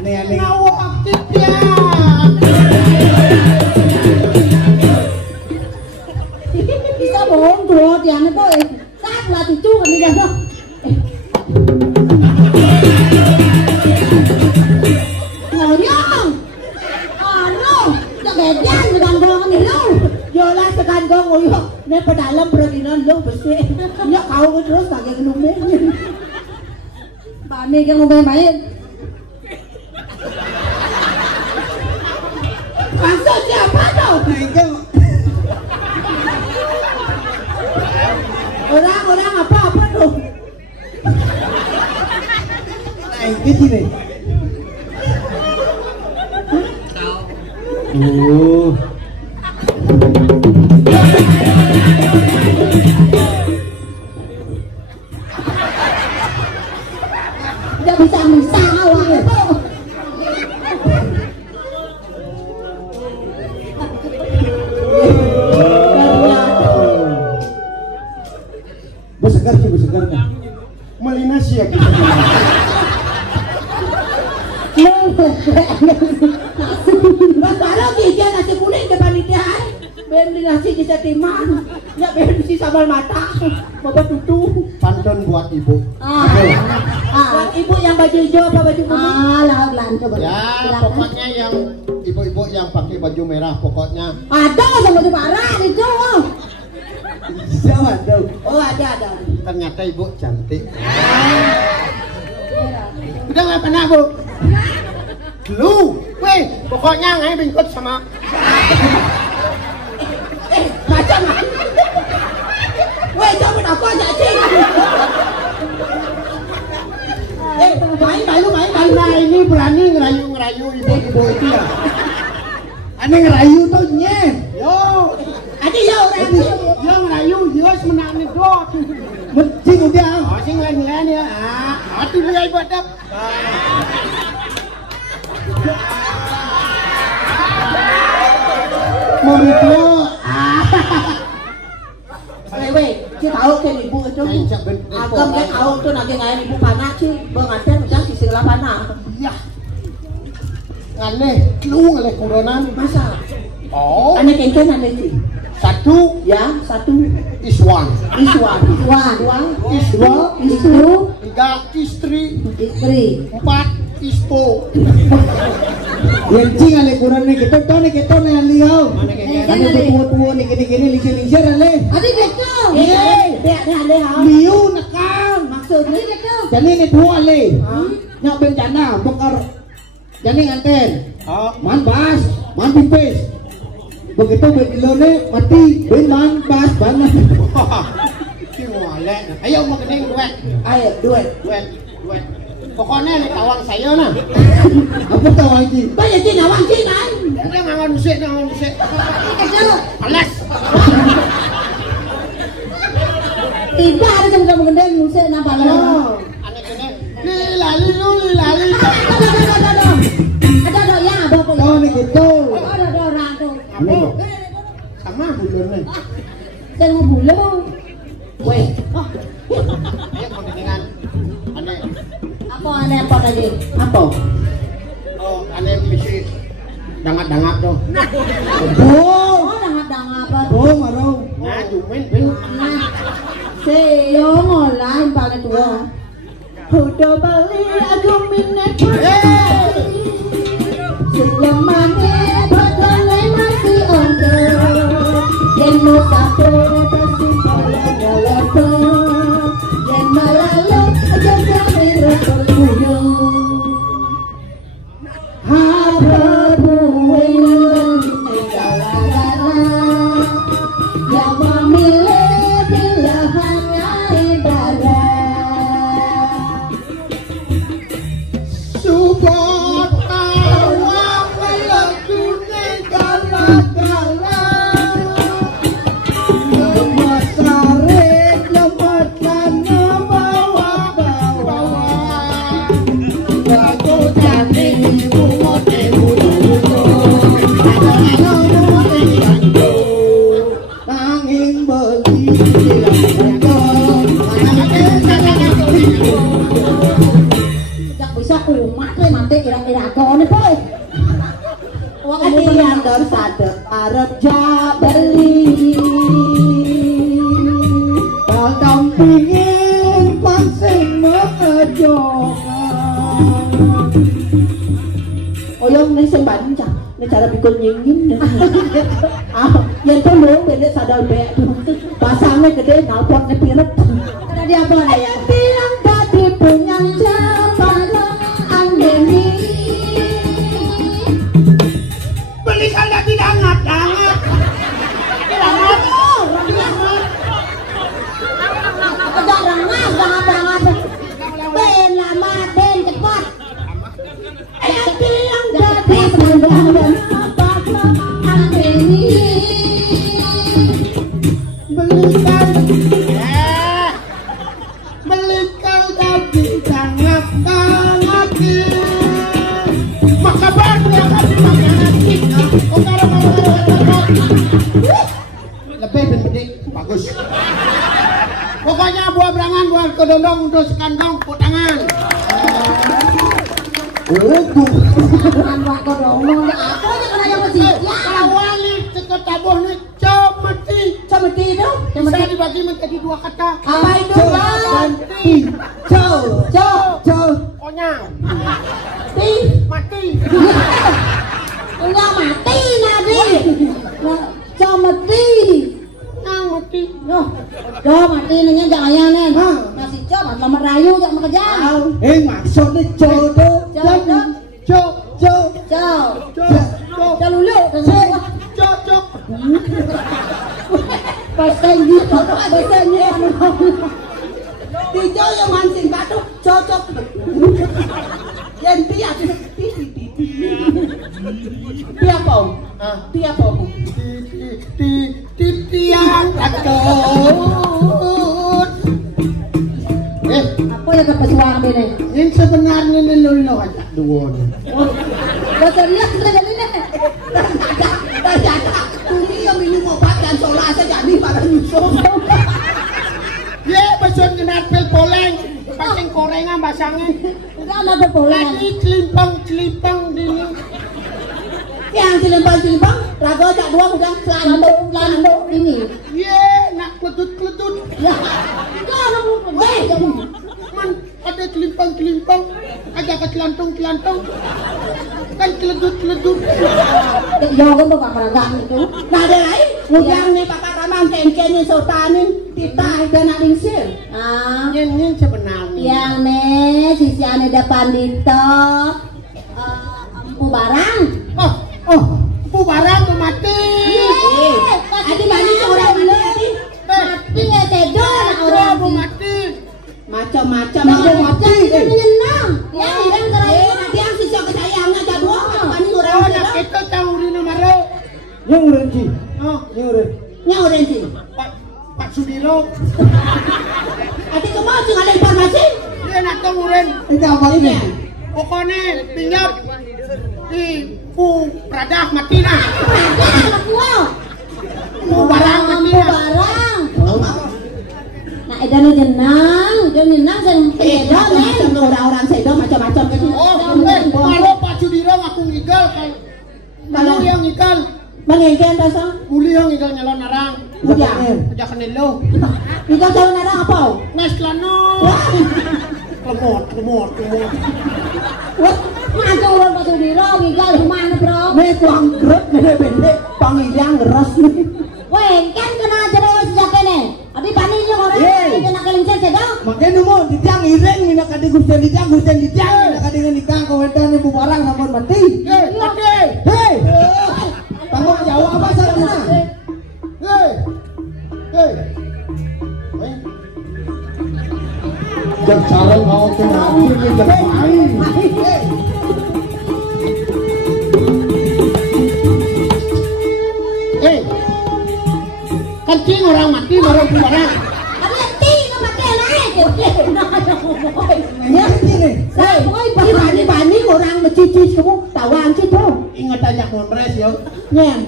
aneh-aneh ngawo aktif ya bisa bốn chùa thì anh có sát là thì chú còn đi ra thôi. Ngồi nhông. No, cho kẻ gian người đàn con này lâu. Giờ là sẽ can con ngồi không? Nên phải đại lâm rồi thì nó lâu phải xe. Nhớ cậu có trước cả cái lùng đấy. Bạn này cái lùng bè máy. Bạn sợ chả phát đâu. Này cái Orang apa tuh? này cái gì này? Ồ. Dia bisa awak itu. Bersegar sih bersegarnya. Melinasi ya kita. Kalau dia nasi kuning ke panitia, beli nasi di setiman, ya beli sambal mata, bapak tutu. Pantun buat ibu. Buat ibu yang baju hijau apa baju kuning? Lahan coba. Ya, pokoknya yang ibu-ibu yang pakai baju merah pokoknya. Ada yang baju parah itu. Siapa tuh? Oh ada. Ternyata ibu cantik. Udah nggak pernah bu? Lu, weh, pokoknya nggak bingkut sama. Macam apa? Weh, jangan aku aja cing. Main. Nah ini berani ngerayu ibu-ibu itu ya. Aneh ngerayu tuh nye. Yo, Adi yo orang. yo ngerayu, yo semenang nih dok. Mencing udah. Oh, sing lain ya. Hati dia ibu dap. Mau itu. Weh, dia tahu kan ibu itu. Agam dia tahu tuh nanti ngain ibu panas sih. Benganten udah sisi panas. Iya. Ngane, lu ngelek kuronan. Masa? Oh, Aneh kenceng aneh sih. satu Ya, satu. iswan, Iswan. istri, tiga istri, empat ispo. Yang cing ale kurang nih kita nih aliau. Kan tua nih kini lisir ale. Adi gitu. Dia ale ha. Liu nakal. Maksudnya gitu. Jadi ini tua ale. Nyak bencana bokar. Jadi nganten. Man bas, man pipis. Begitu bedilone mati, man bas banget. Si molek. Ayo mau kening duet. Ayo, duet. Pokoknya nih kawan saya nah. Apa tahu lagi? Banyak cing awang cing kan. Dia ngangon musik. Alas. Tidak ada yang kamu gendeng musik nampak lo. Aneh kene. Lali. Ada ya bapak. Tahu nih gitu. Ada orang tuh. Apa? Sama bulun nih. Saya mau bulu. Weh. Ayo mau keningan. Aneh. Apa tadi? Apa? Oh, aneh misi dangat tuh. Oh, Dangat apa? oh marau. Nah, jumen bin. Nah, saya mulai paling tua. Udah balik aku minat selamanya badannya masih ada dan musafir tersimpan dalam dan malalu jaga mereka punya apa buat segala-gala yang memilih pilihannya ibarat Pingin pancing mengejongan. Oyong nih sing ban cah, nih cara bikin nyingin. Yang tolong beda sadar be. Pasangnya gede nalpot nih piret. Tadi apa ya? Tiang tadi punya jabatan andeni. Belikan lagi dangat. Jangan. Ben lama, ben cepat. Tiang tadi punya jabatan andeni. Belikan daging dangat. Maka baru yang akan dipakai hati. Lebih gede, bagus. Pokoknya buah berangan, buah kedondong, untuk sekandong, putangan. Bukan buat kodong, apa aja kena yang masih ya. Awalnya cekot tabuh nih, cometi dong. bisa dibagi menjadi dua kata. Apa itu? Dan Konyang, mati. Enggak mati nabi. Cometi. Mati. Mati nanya jangan ya nen. Masih coba lama rayu jangan makejang. Maksudnya jodoh. Lulu. Cocok. Bahasanya Tijo yang mancing batu cocok. Yang tiap Tiang takut. apa yang kepesuang bene? Yang sebenarnya lulu aja dua. Bahasa lihat kita jadi nih. Tumi yang minum obat dan solar saja jadi para nyusul. Ye, pesun kena pil poleng. Pancing korengan basangnya. Enggak ada boleh. Lagi celipang dini. Yang cilempang, rago tak dua udah landuk ini. Ye, nak kletut. Ya, enggak ada pun. Man, ada celipang, ada kecelantong. Kan keledut. Jangan tuh pak peragaan itu. Nah ada lain, ujang nih papa kamang kencengin sotanin kita dan alingsir. Nyen sebenarnya. Yang nih sisi ane depan dito. Empu barang. Bu barang mau mati. Adi mani orang mana adi? Mati ya tedor Orang mau mati. Macam-macam. Macam menyenang. Ya hilang terakhir. Nanti yang sisa kesayangan jadwal mani orang Oh, mana? nak kita tahu di nomor. Yang urenci. Yang orang sih. Pak Sudiro. Adi kemau sih ada informasi? Dia nak tahu uren. Itu apa ini? Pokoknya pinjam di Bu Pradah mati nah. Anak gua. Bu barang mati Empu nah. barang. Nah edan jenang saya edan nih. Orang-orang sedo macam-macam gitu. Kalau Pak Sudiro ngaku ngigal kan. Kalau yang ngigal, Mengengken rasa? muli yang ngigal nyalon narang. Ujang. Aja kenelo. Kita tahu nada apa? Nes lano. Lemot. Wah, macam orang Pak Sudiro ngigal mana bro? Nih tuang grep bende pangilang geras nih. Weh, kan kena jerawat sejak ini. Abi paniknya orang kena kelincir sedang. Makanya nu mau ditiang ireng mina kadi gusten ditiang mina kadi nikah kawetan ibu barang sampun mati. Mati. Hei. Tanggung jawab apa sana? Hei. Jangan cara mau kenapa ni jangan main. Kencing orang mati baru barang. Abi hati mati naik. Ya ini. Saya bani orang mencuci kamu tawang sih tuh. Ingat aja konres yo. Nyen.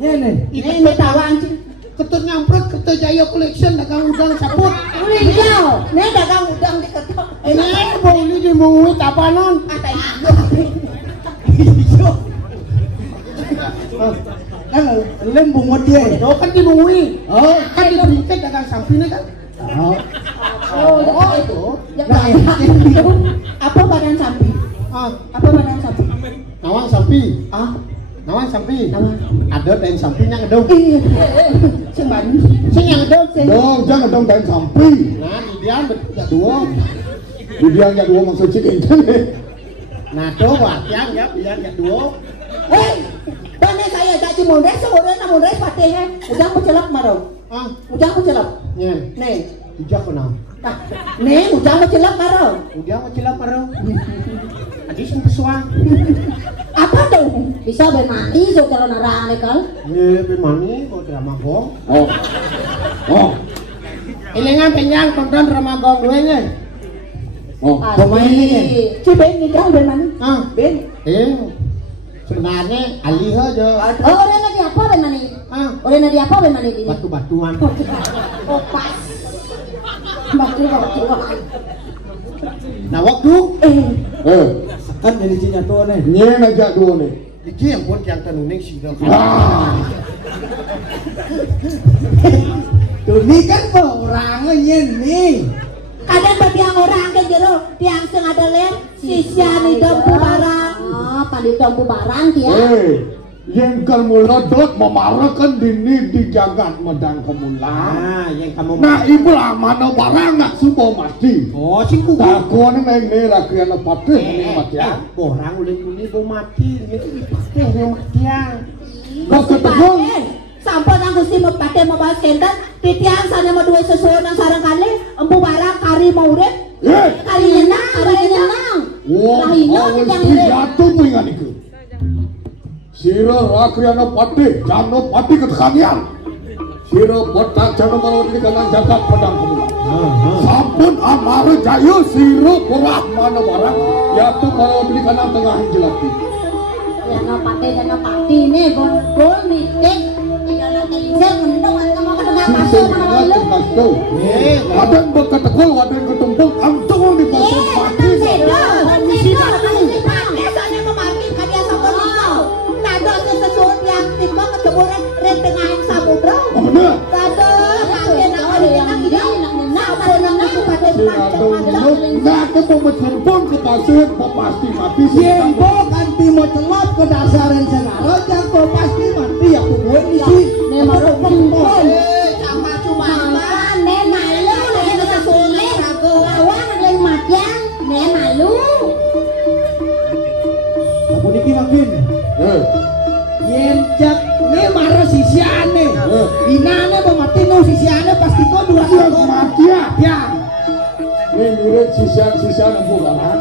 Ini. Ini tawang sih. Ketut nyamprut ketut Jaya Collection dagang udang saput. Hijau. Nih dagang udang di ketok. Ini boleh dimungui tapanon. Kan lembung dia. Oh kan dimungui. Oh, Kan diberikan dagang sampingnya kan. Oh, itu. Nah, apa badan sapi? Apa badan sapi? Nawang sapi. Nawang sapi. Ada dan sapinya ngedong. Iya. Sing bani. Sing yang ngedong sing. Dong, jangan dong dan sampai. Nah, dia enggak dua. Dia enggak dua maksud cik ini. Nah, coba yang enggak dua. Bane saya tak cuma res patih ujang pecelap marau. Ujang pecelap. Nyen. Nih. Dijak kenal. Nih, ujang pecelap marau. Udah ngecilap marau. Adi sing pesuang. Apa tuh? Bisa bermani so kalau narang lekal. Bemani kok drama gong. Oh. Ilingan penyang tonton drama gong gue nya. Pemain ini. Si Ben ni kan Ben mana? Ben. Sebenarnya alih aja. Oh, udah nanti apa bermani? Udah nanti apa bermani ini? Batu-batuan. Oh, pas. Batu-batuan. Nah waktu Kan jadi Cina tuh nih. Nyen aja dua nih. Iki yang pun yang tenuning sih dong. Tuh ini kan orangnya nih. Kadang batiang orang ke jero tiang sing ada le sisya ni dompu barang. Padi dompu barang dia. Yang kamu lodot memarakan dini di jagat medang kemula. Yang kamu. Nah ibu lah mana barang nak subuh mati. Oh sing ku. Takon ini rakyat patih ini mati ya. Orang ulin ini mau mati, ini patih yang mati ya. Kau ketemu? Sampun aku si mau pakai mau bahas kenten, titiang sana mau dua sesuatu nang sarang kali, empu barang kari mau urip. Kali nyenang, kali nyenang. Wah, awal jatuh pengen itu. Sira rakyat patih, jano patih ketekanian. Sira botak jano malam ini kanan jagat pedang kemula. Sampun amar jayo sira kurang mana barang, yaitu malam ini kanan tengah jelati. Jangan pati nih, bol mitik. Wadan berketekul, wadan ketumpul, antong di pasir mati. Biasanya memati kalian sama kau. Nado sesuatu yang tiba keceburan ren tengah samudra. Benar. Nado kalian awal yang tidak aku pada Nah, aku mau berkumpul ke pasir, pasti mati. Siembo kanti mau celap ke dasaran senaro, jago pasti mati aku gue di sini. Mau kumpul. Sama cuma Nek malu, nek sesuai. Awang lagi matian, nek malu. Aku niki makin. Yen jak ne marah sisiane. Inane mau mati no sisiane pasti kau dua Mati ya. Ini mirip sisian empu barang.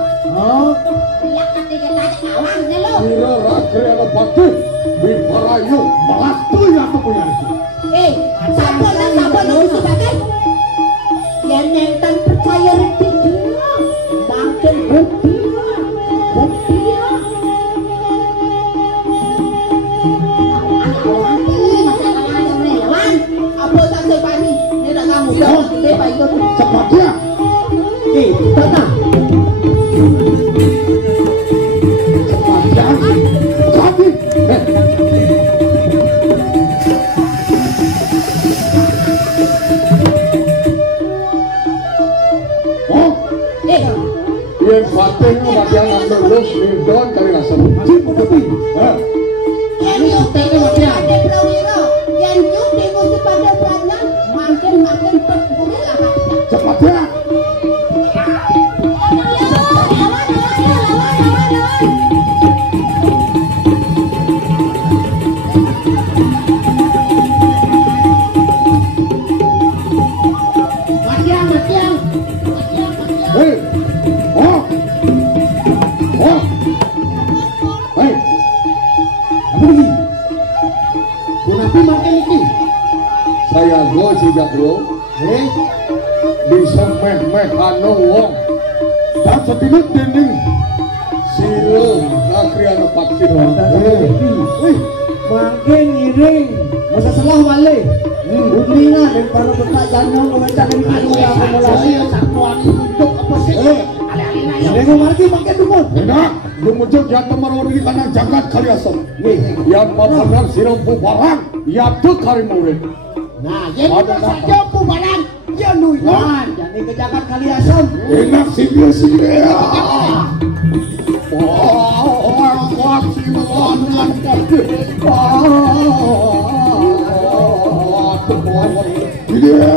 Lihat ketika tadi awang deh lo. Sira rakyat patih, biparayu, malas tuh ya aku punya itu. Sampun usi pakai. Yang nentan percaya reti dia, makin bukti. Apa tak sepani? Ni nak kamu dah. Lepas itu. Cepat ya. Tenang. Cepat ya. Sakit. Yang patihnya bagian yang terus nidon kali rasa benci begitu. Ini utangnya macam ada prawiro. Yang juk di musim pada peranan makin terpukul apa? Cepat ya. Saya go sejak dulu, bisa meh anu wong, tak setinut dinding, silo nakrian paksin. Makin iring, masa salah wale. Udrina dan para petak janong komentar dari kaya akumulasi. Satuan untuk apa sih? Dengan marki makin dukun. Enak, lumujud jatuh marwar di kanan jagat kaliasam. Yang mapanar sirap barang, yaitu kari murid. Nah, yang saja pu barang, ya nui. Ini kejakan kali asam. Enak sih dia sih ya. Orang kuat sih melawan kaki. Dia